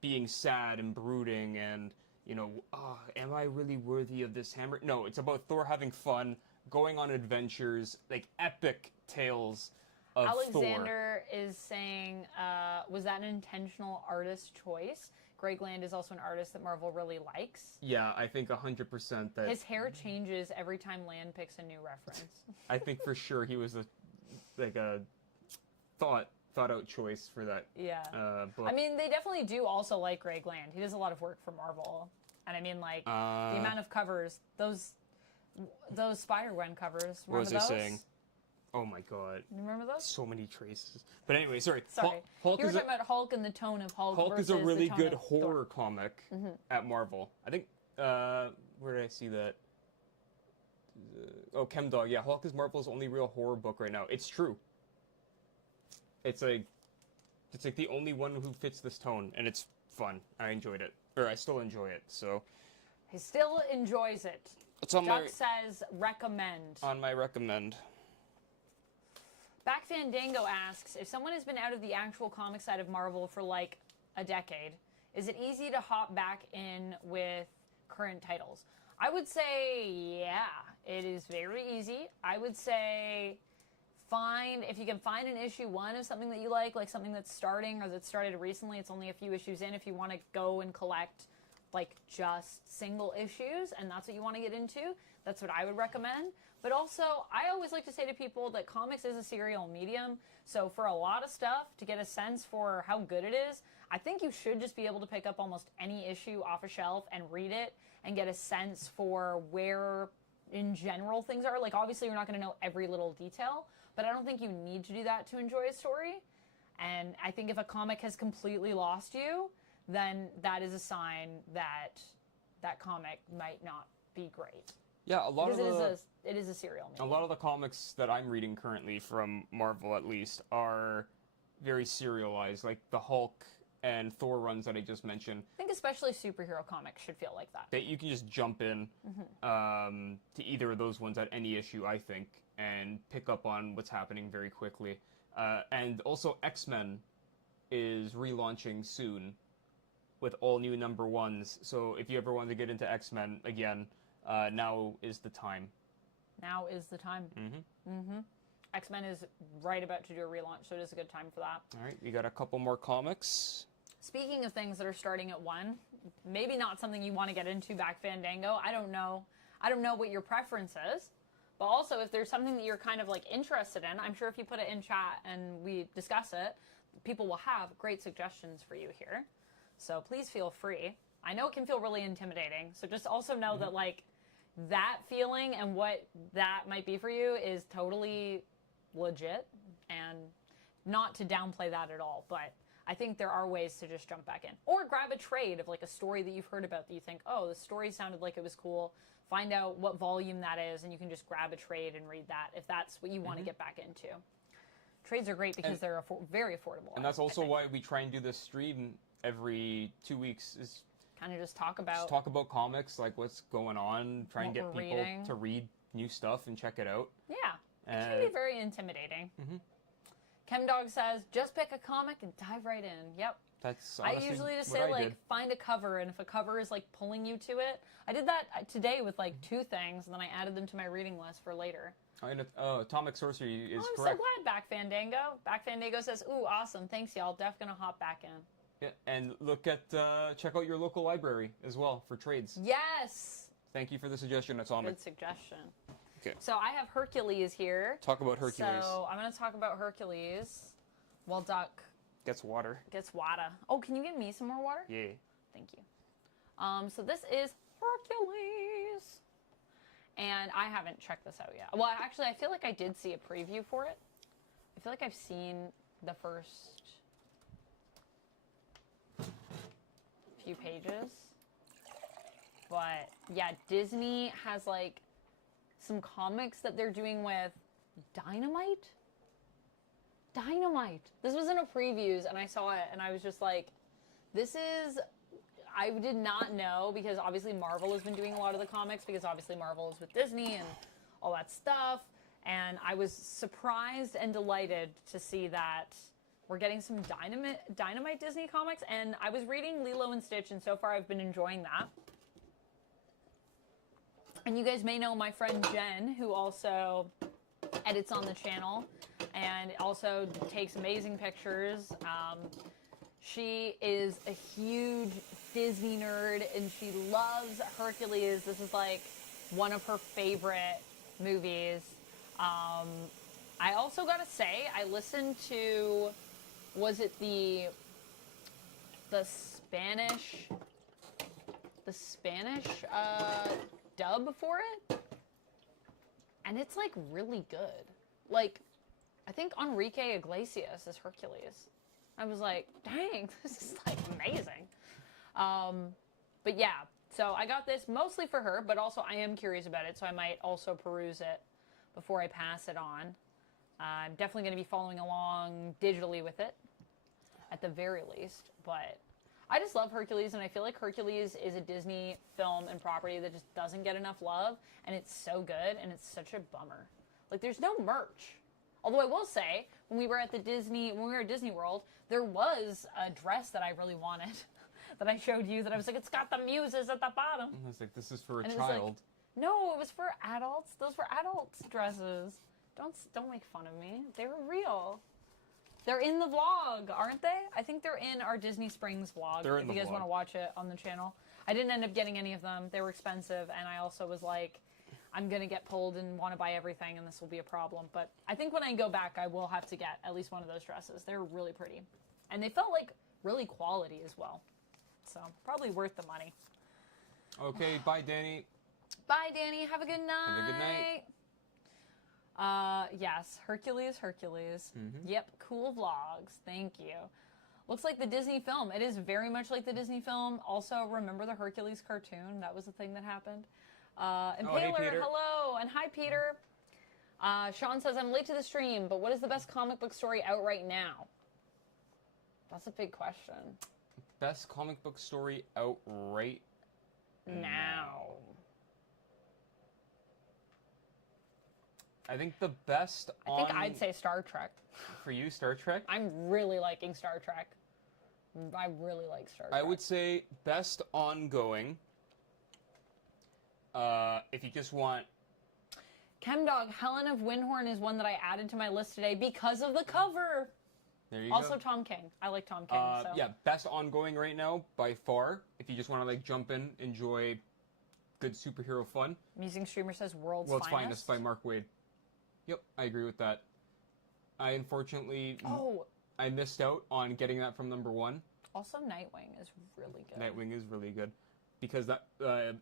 being sad and brooding and, am I really worthy of this hammer? No, it's about Thor having fun, going on adventures, like epic tales of Alexander is saying, was that an intentional artist choice? Greg Land is also an artist that Marvel really likes. Yeah, I think 100% that... His hair changes every time Land picks a new reference. I think for sure he was a thought-out choice for that book. I mean, they definitely do also like Greg Land. He does a lot of work for Marvel. And I mean, like, the amount of covers, those Spider-Gwen covers, remember what was those? I saying? Oh my god. You remember those? So many traces. But anyway, sorry. Hulk you were talking about Hulk and the tone of Hulk is a really good horror comic at Marvel. I think, where did I see that? ChemDog. Yeah, Hulk is Marvel's only real horror book right now. It's true. It's like the only one who fits this tone, and it's fun. I enjoyed it. Or I still enjoy it, so. He still enjoys it. It's on Duck says recommend. On my recommend. Back Fandango asks, if someone has been out of the actual comic side of Marvel for like a decade, is it easy to hop back in with current titles? I would say, yeah, it is very easy. I would say if you can find an issue 1 of something that you like something that's starting or that started recently, it's only a few issues in. If you want to go and collect like just single issues and that's what you want to get into, that's what I would recommend. But also, I always like to say to people that comics is a serial medium, so for a lot of stuff, to get a sense for how good it is, I think you should just be able to pick up almost any issue off a shelf and read it and get a sense for where, in general, things are. Like, obviously, you're not going to know every little detail, but I don't think you need to do that to enjoy a story. And I think if a comic has completely lost you, then that is a sign that that comic might not be great. Yeah, it is a serial medium. A lot of the comics that I'm reading currently from Marvel, at least, are very serialized, like the Hulk and Thor runs that I just mentioned. I think especially superhero comics should feel like that. That you can just jump in to either of those ones at any issue, I think, and pick up on what's happening very quickly. And also X-Men is relaunching soon with all new number 1s. So if you ever want to get into X-Men again, now is the time. Now is the time. X-Men is right about to do a relaunch, so it is a good time for that. All right, we got a couple more comics. Speaking of things that are starting at 1, maybe not something you want to get into, Back Fandango. I don't know what your preference is. But also, if there's something that you're kind of like interested in, I'm sure if you put it in chat and we discuss it, people will have great suggestions for you here. So please feel free. I know it can feel really intimidating, so just also know that like that feeling and what that might be for you is totally legit, and not to downplay that at all, but I think there are ways to just jump back in. Or grab a trade of like a story that you've heard about that you think, oh, the story sounded like it was cool. Find out what volume that is, and you can just grab a trade and read that if that's what you want to get back into. Trades are great because they're very affordable. And that's also why we try and do this stream every 2 weeks, is kind of just talk about comics, like what's going on, try and get people to read new stuff and check it out. Yeah, it can be very intimidating. ChemDog says, just pick a comic and dive right in. Yep. That's I usually just say, like, find a cover, and if a cover is, like, pulling you to it. I did that today with, like, 2 things, and then I added them to my reading list for later. Atomic Sorcery is correct. I'm so glad, Back Fandango. Back Fandango says, ooh, awesome, thanks, y'all. Def gonna hop back in. Yeah, and check out your local library as well for trades. Yes! Thank you for the suggestion, Atomic. Good suggestion. Okay. So I have Hercules here. Talk about Hercules. So I'm going to talk about Hercules while Duck Gets water. Gets water. Oh, can you give me some more water? Yeah. Thank you. So this is Hercules. And I haven't checked this out yet. Well, actually, I feel like I did see a preview for it. I feel like I've seen the first few pages. But yeah, Disney has like some comics that they're doing with Dynamite. Dynamite. This was in a previews and I saw it and I was just like, this is, I did not know, because obviously Marvel has been doing a lot of the comics, because obviously Marvel is with Disney and all that stuff. And I was surprised and delighted to see that we're getting some Dynamite Disney comics. And I was reading Lilo and Stitch, and so far I've been enjoying that. And you guys may know my friend Jen, who also edits on the channel and also takes amazing pictures. She is a huge Disney nerd and she loves Hercules. This is like one of her favorite movies. I also gotta say, I listened to, was it the Spanish dub for it? And it's like really good. Like, I think Enrique Iglesias is Hercules. I was like, dang, this is like amazing. But yeah, so I got this mostly for her, but also I am curious about it, so I might also peruse it before I pass it on. I'm definitely going to be following along digitally with it, at the very least. But I just love Hercules, and I feel like Hercules is a Disney film and property that just doesn't get enough love, and it's so good, and it's such a bummer. Like, there's no merch. Although I will say, when we were at Disney World, there was a dress that I really wanted that I showed you, that I was like, it's got the muses at the bottom. I was like, this is for a and child. Like, no, it was for adults. Those were adults' dresses. Don't make fun of me. They were real. They're in the vlog, aren't they? I think they're in our Disney Springs vlog. They're in if you guys want to watch it on the channel. I didn't end up getting any of them. They were expensive, and I also was like, I'm going to get pulled and want to buy everything, and this will be a problem. But I think when I go back, I will have to get at least one of those dresses. They're really pretty. And they felt like really quality as well. So probably worth the money. Okay, bye, Danny. Bye, Danny. Have a good night. Have a good night. Yes, Hercules. Mm-hmm. Yep, cool vlogs. Thank you. Looks like the Disney film. It is very much like the Disney film. Also, remember the Hercules cartoon? That was the thing that happened. And hey, Paler, Peter. hello, and hi, Peter. Sean says, I'm late to the stream, but what is the best comic book story out right now? That's a big question. Best comic book story out right now. I think the best I think I'd say Star Trek. For you, Star Trek? I'm really liking Star Trek. I really like Star Trek. I would say best ongoing. If you just want... Chemdog, Helen of Windhorn is one that I added to my list today because of the cover. There you also, go. Tom King. I like Tom King. So. Yeah, best ongoing right now, by far. If you just want to, like, jump in, enjoy good superhero fun. Musing Streamer says World's Finest by Mark Waid. Yep, I agree with that. I unfortunately... I missed out on getting that from #1. Also, Nightwing is really good. Nightwing is really good. Because that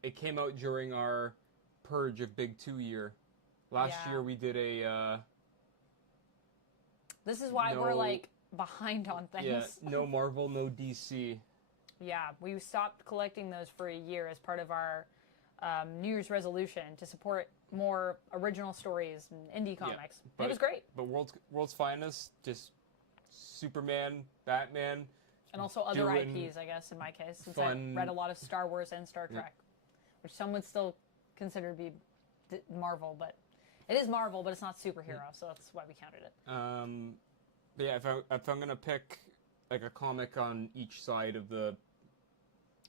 it came out during our purge of Big 2 year. Last year we did a... this is why we're, like, behind on things. Yeah, no Marvel, no DC. Yeah, we stopped collecting those for a year as part of our New Year's resolution to support more original stories and indie comics. It was great. But World's Finest, just Superman, Batman... And also other IPs, I guess, in my case, since I read a lot of Star Wars and Star Trek, which some would still consider to be Marvel, but it is Marvel, but it's not superhero, so that's why we counted it. But yeah, if I'm gonna pick like a comic on each side of the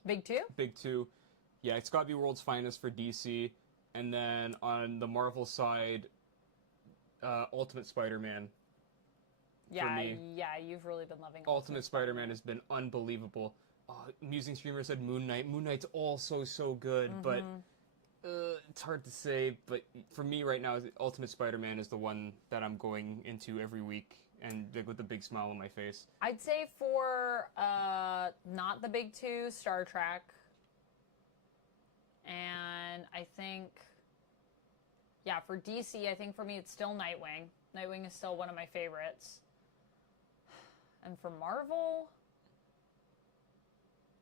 Big Two, yeah, it's got to be World's Finest for DC, and then on the Marvel side, Ultimate Spider-Man. Yeah, you've really been loving Ultimate Spider-Man has been unbelievable. Musing Streamer said Moon Knight. Moon Knight's also so good, but It's hard to say, but for me right now, Ultimate Spider-Man is the one that I'm going into every week, and with a big smile on my face. I'd say for not the big two, Star Trek. And I think, yeah, for DC, I think for me it's still Nightwing. Nightwing is still one of my favorites. And for Marvel,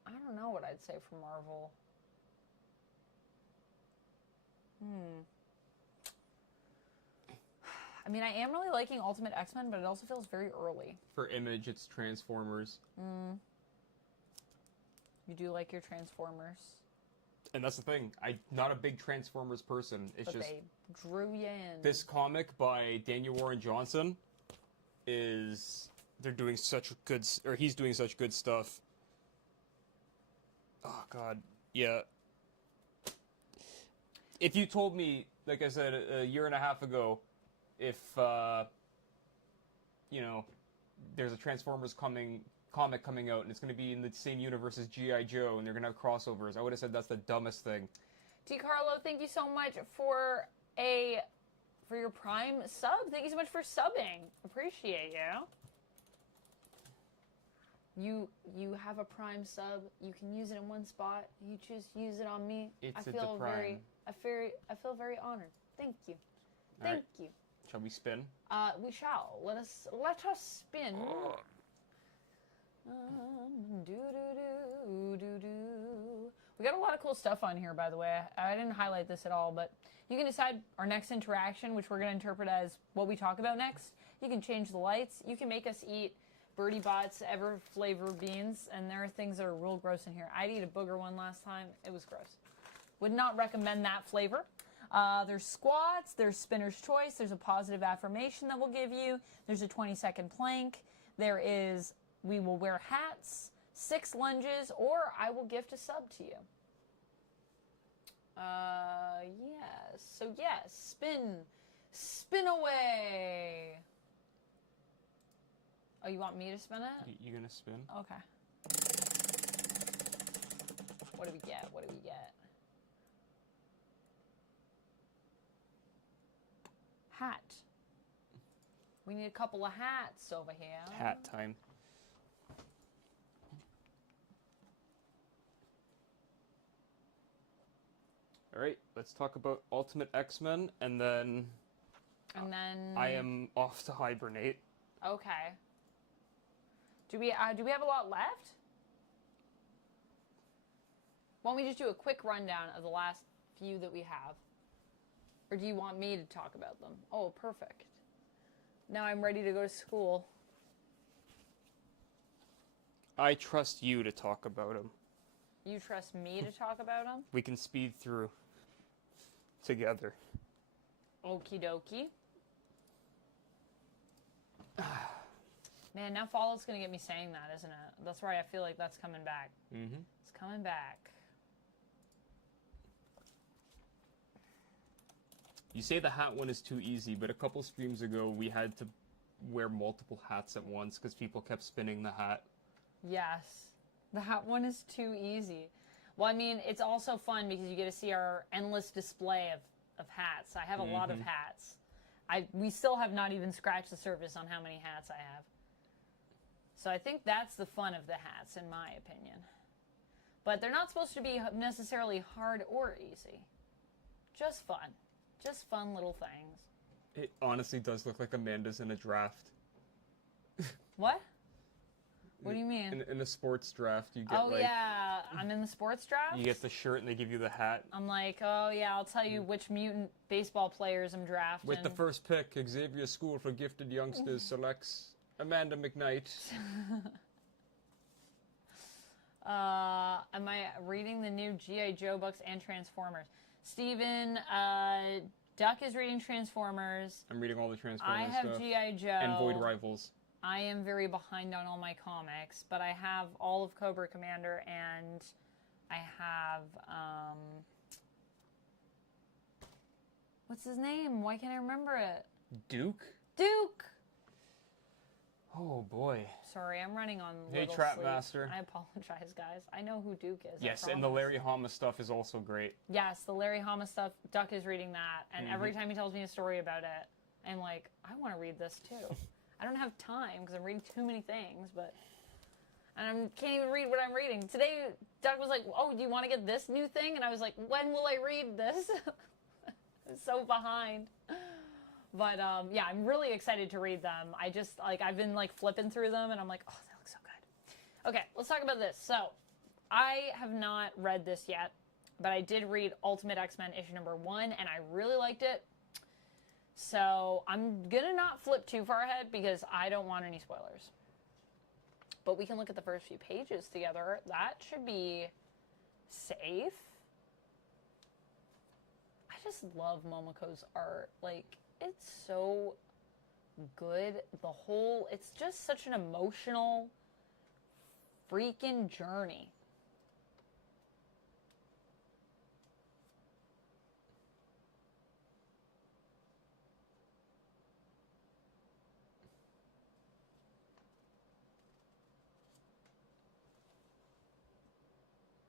I don't know what I'd say for Marvel. I mean, I am really liking Ultimate X-Men, but it also feels very early. For Image, it's Transformers. You do like your Transformers. And that's the thing. I'm not a big Transformers person. It's but just they drew you in. This comic by Daniel Warren Johnson is... They're doing such good... Or he's doing such good stuff. Oh, God. Yeah. If you told me, like I said, a year and a half ago, if, you know, there's a Transformers comic coming out and it's going to be in the same universe as G.I. Joe and they're going to have crossovers, I would have said that's the dumbest thing. T. Carlo, thank you so much for your Prime sub. Thank you so much for subbing. Appreciate you. You have a Prime sub. You can use it in one spot. You choose to use it on me. I feel very honored. Thank you. Thank you. Shall we spin? We shall. Let us spin. We got a lot of cool stuff on here, by the way. I didn't highlight this at all, but you can decide our next interaction, which we're going to interpret as what we talk about next. You can change the lights. You can make us eat Birdie Bot's ever flavor beans, and there are things that are real gross in here. I'd eat a booger one last time. It was gross. Would not recommend that flavor. There's squats, there's spinner's choice, there's a positive affirmation that we'll give you, there's a 20-second plank, there is we will wear hats, 6 lunges, or I will gift a sub to you. Yes. So yes, spin away. Oh, you want me to spin it? You gonna spin? Okay. What do we get? What do we get? Hat. We need a couple of hats over here. Hat time. All right, let's talk about Ultimate X-Men, and then I am off to hibernate. Okay. Do we have a lot left? Why don't we just do a quick rundown of the last few that we have? Or do you want me to talk about them? Oh, perfect. Now I'm ready to go to school. I trust you to talk about them. You trust me to talk about them? We can speed through together. Okie dokie. Man, now Fallow's gonna get me saying that, isn't it? That's why I feel like that's coming back. Mm-hmm. It's coming back. You say the hat one is too easy, but a couple streams ago we had to wear multiple hats at once because people kept spinning the hat. Yes. The hat one is too easy. Well, I mean, it's also fun because you get to see our endless display of hats. I have a lot of hats. We still have not even scratched the surface on how many hats I have. So I think that's the fun of the hats, in my opinion. But they're not supposed to be necessarily hard or easy. Just fun. Just fun little things. It honestly does look like Amanda's in a draft. What? What do you mean? In a sports draft, you get yeah, I'm in the sports draft? You get the shirt and they give you the hat. I'm like, oh yeah, I'll tell you which mutant baseball players I'm drafting. With the first pick, Xavier School for Gifted Youngsters selects Amanda McKnight. Am I reading the new G.I. Joe books and Transformers? Steven, Duck is reading Transformers. I'm reading all the Transformers I have stuff. G.I. Joe. And Void Rivals. I am very behind on all my comics, but I have all of Cobra Commander, and I have, what's his name? Why can't I remember it? Duke? Duke! Oh boy. Sorry, I'm running on Hey, little Trap sleep. Master. I apologize, guys. I know who Duke is. Yes, I and the promise. Larry Hama stuff is also great. Yes, the Larry Hama stuff. Duck is reading that, and every time he tells me a story about it, I'm like, I want to read this too. I don't have time because I'm reading too many things, and I can't even read what I'm reading. Today, Duck was like, "Oh, do you want to get this new thing?" And I was like, "When will I read this?" I'm so behind. But yeah, I'm really excited to read them. I just I've been flipping through them, and I'm like, "Oh, they look so good." Okay, let's talk about this. So, I have not read this yet, but I did read Ultimate X-Men issue number 1, and I really liked it. So I'm gonna not flip too far ahead because I don't want any spoilers. But we can look at the first few pages together. That should be safe. I just love Momoko's art. It's so good. It's just such an emotional freaking journey.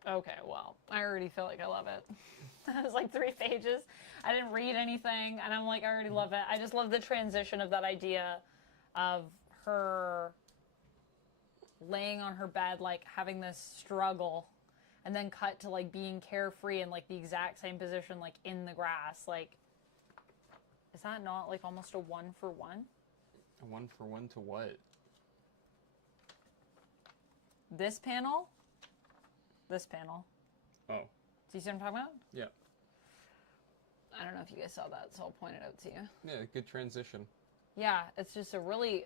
Okay, well, I already feel like I love it. That was 3 pages. I didn't read anything, and I'm like, I already love it. I just love the transition of that idea of her laying on her bed, having this struggle, and then cut to, being carefree in, the exact same position, in the grass. Is that not, almost a 1-for-1? A 1-for-1 to what? This panel? This panel. Oh. Do you see what I'm talking about? Yeah. I don't know if you guys saw that, so I'll point it out to you. Yeah, good transition. Yeah, it's just a really...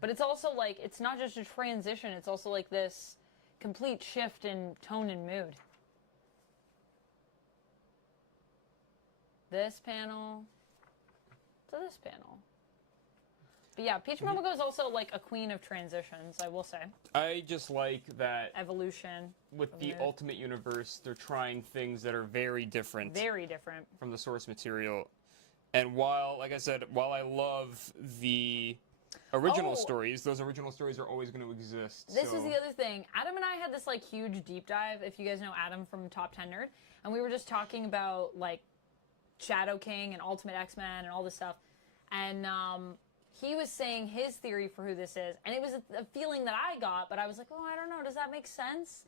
But it's also, it's not just a transition, it's also, this complete shift in tone and mood. This panel to this panel. But yeah, Peach Momoko is also, a queen of transitions, I will say. I just like that... Evolution. With the Ultimate Universe, they're trying things that are very different. Very different. From the source material. And while, like I said, while I love the original stories, those original stories are always going to exist. This is the other thing. Adam and I had this, huge deep dive, if you guys know Adam from Top 10 Nerd, and we were just talking about, Shadow King and Ultimate X-Men and all this stuff. And, he was saying his theory for who this is, and it was a feeling that I got, but I was like, oh, I don't know, does that make sense?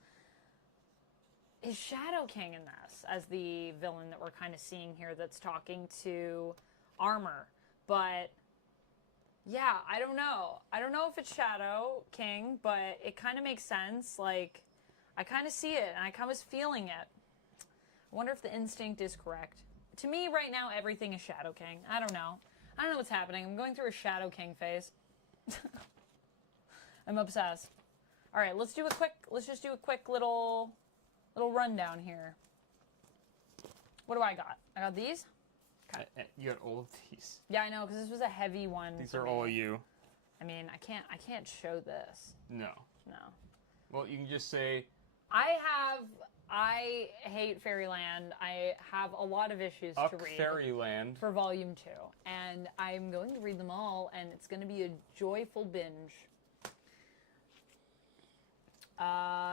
Is Shadow King in this as the villain that we're kind of seeing here that's talking to Armor? But, yeah, I don't know. I don't know if it's Shadow King, but it kind of makes sense. I kind of see it, and I kind of was feeling it. I wonder if the instinct is correct. To me, right now, everything is Shadow King. I don't know. I don't know what's happening. I'm going through a Shadow King phase. I'm obsessed. All right, let's just do a quick little rundown here. What do I got? I got these. Okay. You got all of these. Yeah, I know, because this was a heavy one. These are all you. I mean, I can't show this. No. No. Well, you can just say. I hate Fairyland. I have a lot of issues to read. Fairyland. For Volume 2. And I'm going to read them all, and it's going to be a joyful binge.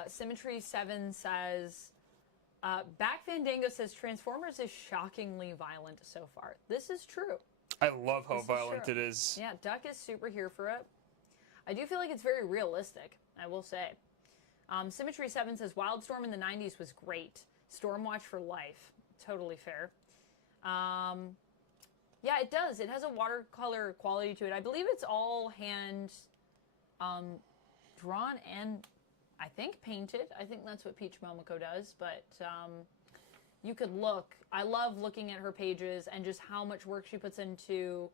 Symmetry 7 says, Back Fandango says, Transformers is shockingly violent so far. This is true. I love how violent it is. Yeah, Duck is super here for it. I do feel like it's very realistic, I will say. Symmetry 7 says, Wildstorm in the 90s was great. Stormwatch for life. Totally fair. Yeah, it does. It has a watercolor quality to it. I believe it's all hand drawn and, I think, painted. I think that's what Peach Momoko does, but you could look. I love looking at her pages and just how much work she puts into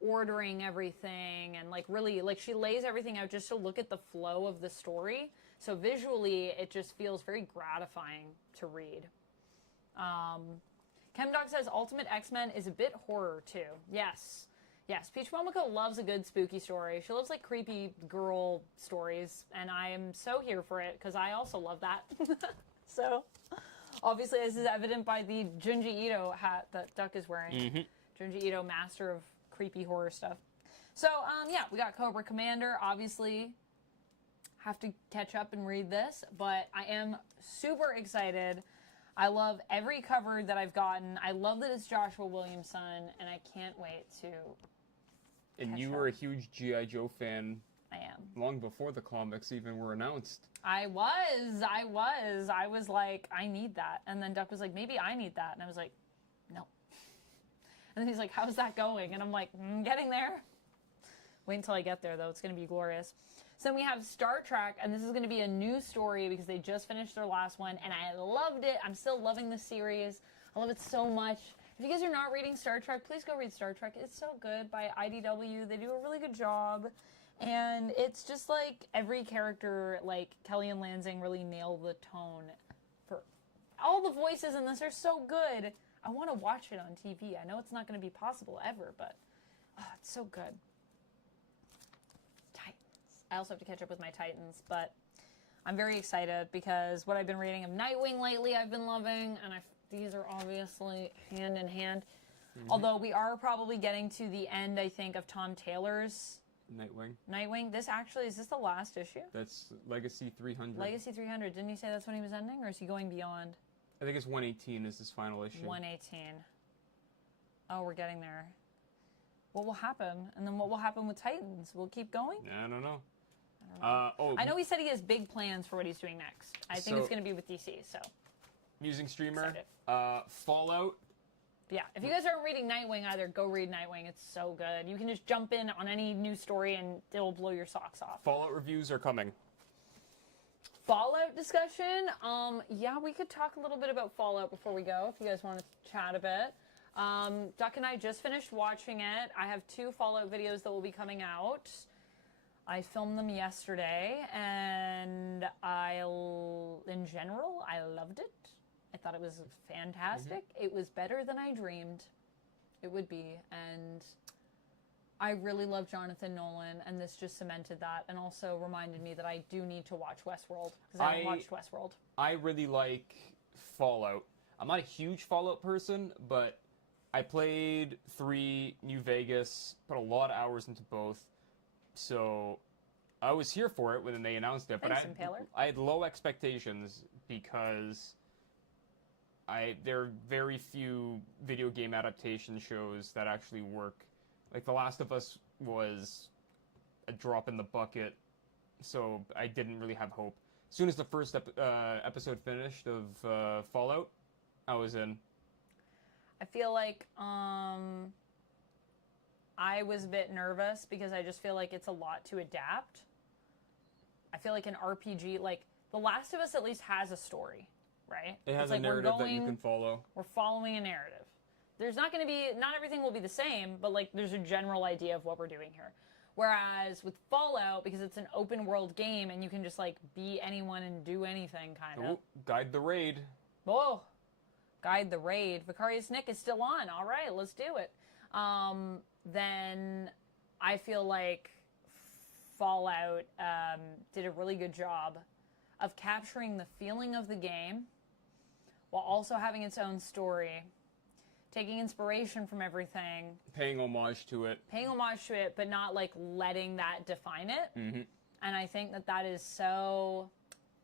ordering everything and, really, she lays everything out just to look at the flow of the story. So visually, it just feels very gratifying to read. Chemdog says Ultimate X-Men is a bit horror, too. Yes. Yes, Peach Momoko loves a good spooky story. She loves, creepy girl stories, and I am so here for it, because I also love that. So, obviously, this is evident by the Junji Ito hat that Duck is wearing. Mm-hmm. Junji Ito, master of creepy horror stuff. So, yeah, we got Cobra Commander, obviously. Have to catch up and read this, but I am super excited. I love every cover that I've gotten. I love that it's Joshua Williams' son, and I can't wait to And you were a huge G.I. Joe fan. I am. Long before the comics even were announced. I was like, I need that. And then Duck was like, maybe I need that. And I was like, no. And then he's like, how's that going? And I'm like, getting there. Wait until I get there, though. It's going to be glorious. So then we have Star Trek, and this is going to be a new story because they just finished their last one, and I loved it. I'm still loving the series. I love it so much. If you guys are not reading Star Trek, please go read Star Trek. It's so good by IDW. They do a really good job. And it's just like every character, like Kelly and Lansing really nail the tone. For all the voices in this are so good. I want to watch it on TV. I know it's not going to be possible ever, but it's so good. I also have to catch up with my Titans, but I'm very excited because what I've been reading of Nightwing lately I've been loving, and these are obviously hand in hand. Although we are probably getting to the end, I think, of Tom Taylor's Nightwing. This actually, is this the last issue? That's Legacy 300. Legacy 300. Didn't he say that's when he was ending, or is he going beyond? I think it's 118 is his final issue. 118. Oh, we're getting there. What will happen? And then what will happen with Titans? Will it keep going? I don't know. I know he said he has big plans for what he's doing next. I think it's going to be with DC, so. Musing streamer, Fallout. Yeah, if you guys aren't reading Nightwing either, go read Nightwing. It's so good. You can just jump in on any new story and it'll blow your socks off. Fallout reviews are coming. Fallout discussion? Yeah, we could talk a little bit about Fallout before we go, if you guys want to chat a bit. Duck and I just finished watching it. I have 2 Fallout videos that will be coming out. I filmed them yesterday, and in general, I loved it. I thought it was fantastic. It was better than I dreamed it would be, and I really love Jonathan Nolan, and this just cemented that, and also reminded me that I do need to watch Westworld, because I haven't watched Westworld. I really like Fallout. I'm not a huge Fallout person, but I played 3, New Vegas, put a lot of hours into both. So I was here for it when they announced it, but I had low expectations because there are very few video game adaptation shows that actually work. Like The Last of Us was a drop in the bucket, so I didn't really have hope. As soon as the first episode finished of Fallout, I was in. I feel like I was a bit nervous because I just feel like it's a lot to adapt. I feel like an RPG, like The Last of Us at least has a story, right? It has a narrative that you can follow. We're following a narrative. There's not going to be, not everything will be the same, but like there's a general idea of what we're doing here. Whereas with Fallout, because it's an open world game and you can just like be anyone and do anything kind of. Guide the raid. Whoa. Guide the raid. Vicarious Nick is still on. All right, let's do it. Then I feel like Fallout did a really good job of capturing the feeling of the game while also having its own story, taking inspiration from everything. Paying homage to it, but not like letting that define it. Mm-hmm. And I think that is so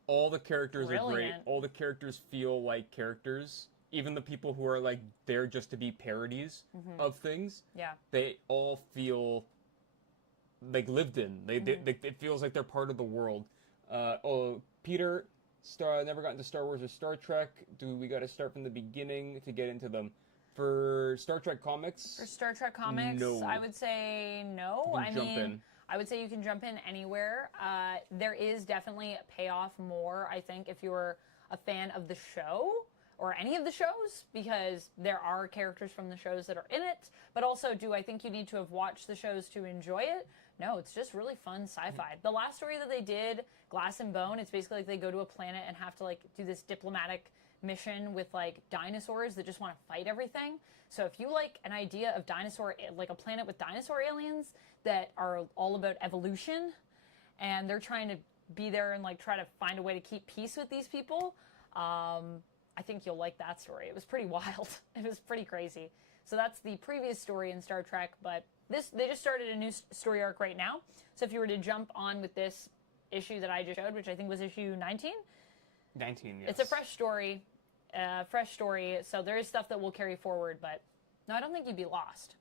all the characters brilliant. Are great. All the characters feel like characters. Even the people who are like there just to be parodies of things, they all feel like lived in. It feels like they're part of the world. Peter, never got into Star Wars or Star Trek. Do we got to start from the beginning to get into them? For Star Trek comics? For Star Trek comics, no. I would say no. I would say you can jump in anywhere. There is definitely a payoff more, I think, if you're a fan of the show or any of the shows, because there are characters from the shows that are in it, but also do I think you need to have watched the shows to enjoy it? No, it's just really fun sci-fi. The last story that they did, Glass and Bone, it's basically like they go to a planet and have to like do this diplomatic mission with like dinosaurs that just want to fight everything. So if you like an idea of like a planet with dinosaur aliens that are all about evolution and they're trying to be there and like try to find a way to keep peace with these people, I think you'll like that story. It was pretty wild. It was pretty crazy. So that's the previous story in Star Trek, but they just started a new story arc right now. So if you were to jump on with this issue that I just showed, which I think was issue 19? 19, yes. It's a fresh story. So there is stuff that will carry forward, but no, I don't think you'd be lost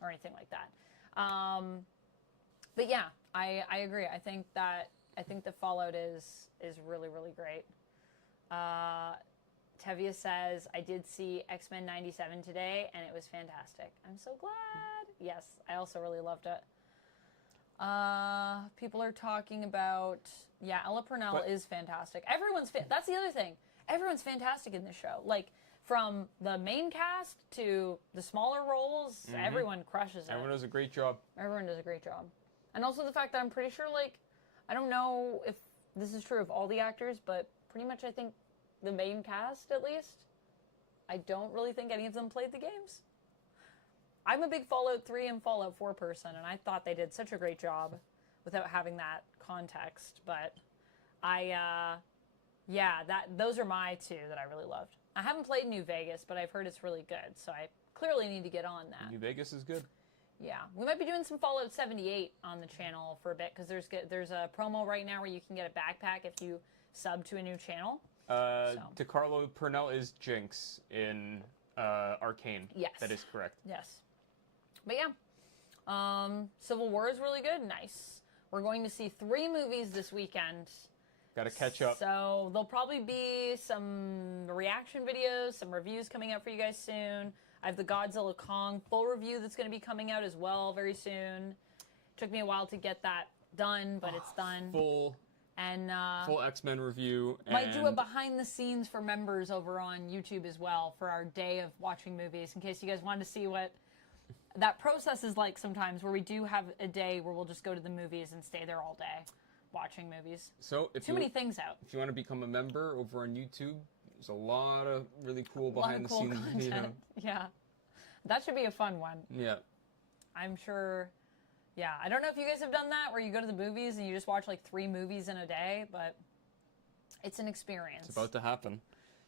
or anything like that. But yeah, I agree. I think the Fallout is really, really great. Tevia says, I did see X-Men 97 today, and it was fantastic. I'm so glad. Yes, I also really loved it. People are talking about, yeah, Ella Purnell is fantastic. That's the other thing. Everyone's fantastic in this show. Like, from the main cast to the smaller roles, everyone crushes it. Everyone does a great job. Everyone does a great job. And also the fact that I'm pretty sure, like, I don't know if this is true of all the actors, but pretty much I think the main cast, at least, I don't really think any of them played the games. I'm a big Fallout 3 and Fallout 4 person, and I thought they did such a great job without having that context. But those are my two that I really loved. I haven't played New Vegas, but I've heard it's really good, so I clearly need to get on that. New Vegas is good. Yeah, we might be doing some Fallout 78 on the channel for a bit, because there's a promo right now where you can get a backpack if you sub to a new channel. DeCarlo Purnell is Jinx in Arcane. Yes. That is correct. Yes. But yeah, Civil War is really good. Nice. We're going to see 3 movies this weekend. Got to catch up. So there'll probably be some reaction videos, some reviews coming out for you guys soon. I have the Godzilla Kong full review that's going to be coming out as well very soon. Took me a while to get that done, but it's done. Full X-Men review. Might do a behind the scenes for members over on YouTube as well for our day of watching movies, in case you guys wanted to see what that process is like sometimes, where we do have a day where we'll just go to the movies and stay there all day watching movies. So many things out. If you want to become a member over on YouTube, there's a lot of really cool behind the scenes content. Yeah. That should be a fun one. Yeah. I'm sure. Yeah, I don't know if you guys have done that, where you go to the movies and you just watch like 3 movies in a day, but it's an experience. It's about to happen.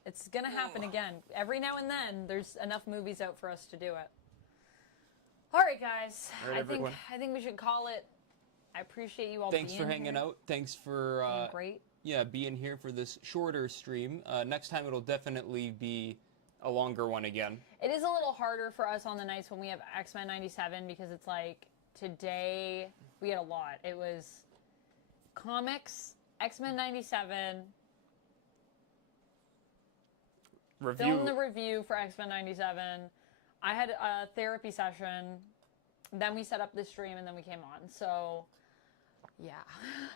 It's going to happen again. Every now and then, there's enough movies out for us to do it. All right, guys. All right, I think we should call it. I appreciate you all being here. Thanks for hanging out. Thanks for great. Yeah, being here for this shorter stream. Next time it'll definitely be a longer one again. It is a little harder for us on the nights when we have X-Men 97, because it's like today we had a lot. It was comics, X-Men 97, film the review for X-Men 97. I had a therapy session, then we set up the stream, and then we came on. So, yeah.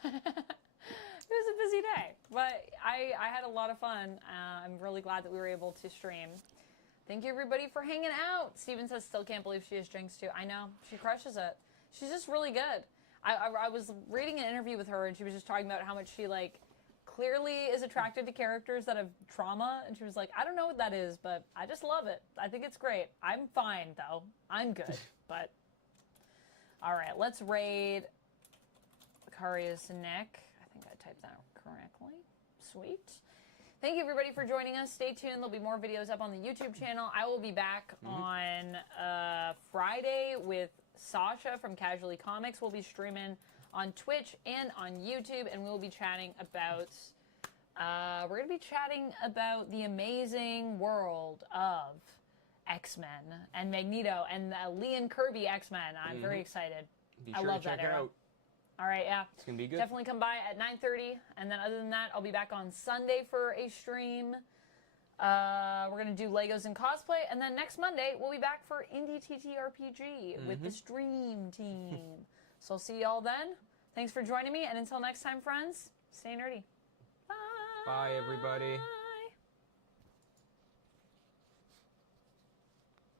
It was a busy day, but I had a lot of fun. I'm really glad that we were able to stream. Thank you, everybody, for hanging out. Steven says, still can't believe she has Jinx, too. I know. She crushes it. She's just really good. I was reading an interview with her, and she was just talking about how much she, like, clearly is attracted to characters that have trauma, and she was like, I don't know what that is, but I just love it. I think it's great. I'm fine, though. I'm good, but... All right, let's raid Karius Nick. I think I typed that correctly. Sweet. Thank you, everybody, for joining us. Stay tuned. There'll be more videos up on the YouTube channel. I will be back on Friday with Sasha from Casually Comics. We'll be streaming on Twitch and on YouTube, and we'll be chatting about... we're going to be chatting about the amazing world of X-Men and Magneto and the Lee and Kirby X-Men. I'm very excited. Be sure I love to check that it era. out. All right, yeah. It's going to be good. Definitely come by at 9:30. And then other than that, I'll be back on Sunday for a stream. We're going to do Legos and cosplay. And then next Monday, we'll be back for Indie TTRPG with the stream team. So I'll see y'all then. Thanks for joining me. And until next time, friends, stay nerdy. Bye. Bye, everybody.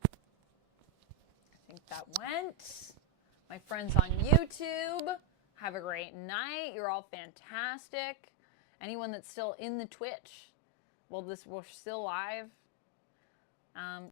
I think that went. My friends on YouTube, have a great night. You're all fantastic. Anyone that's still in the Twitch, we're still live.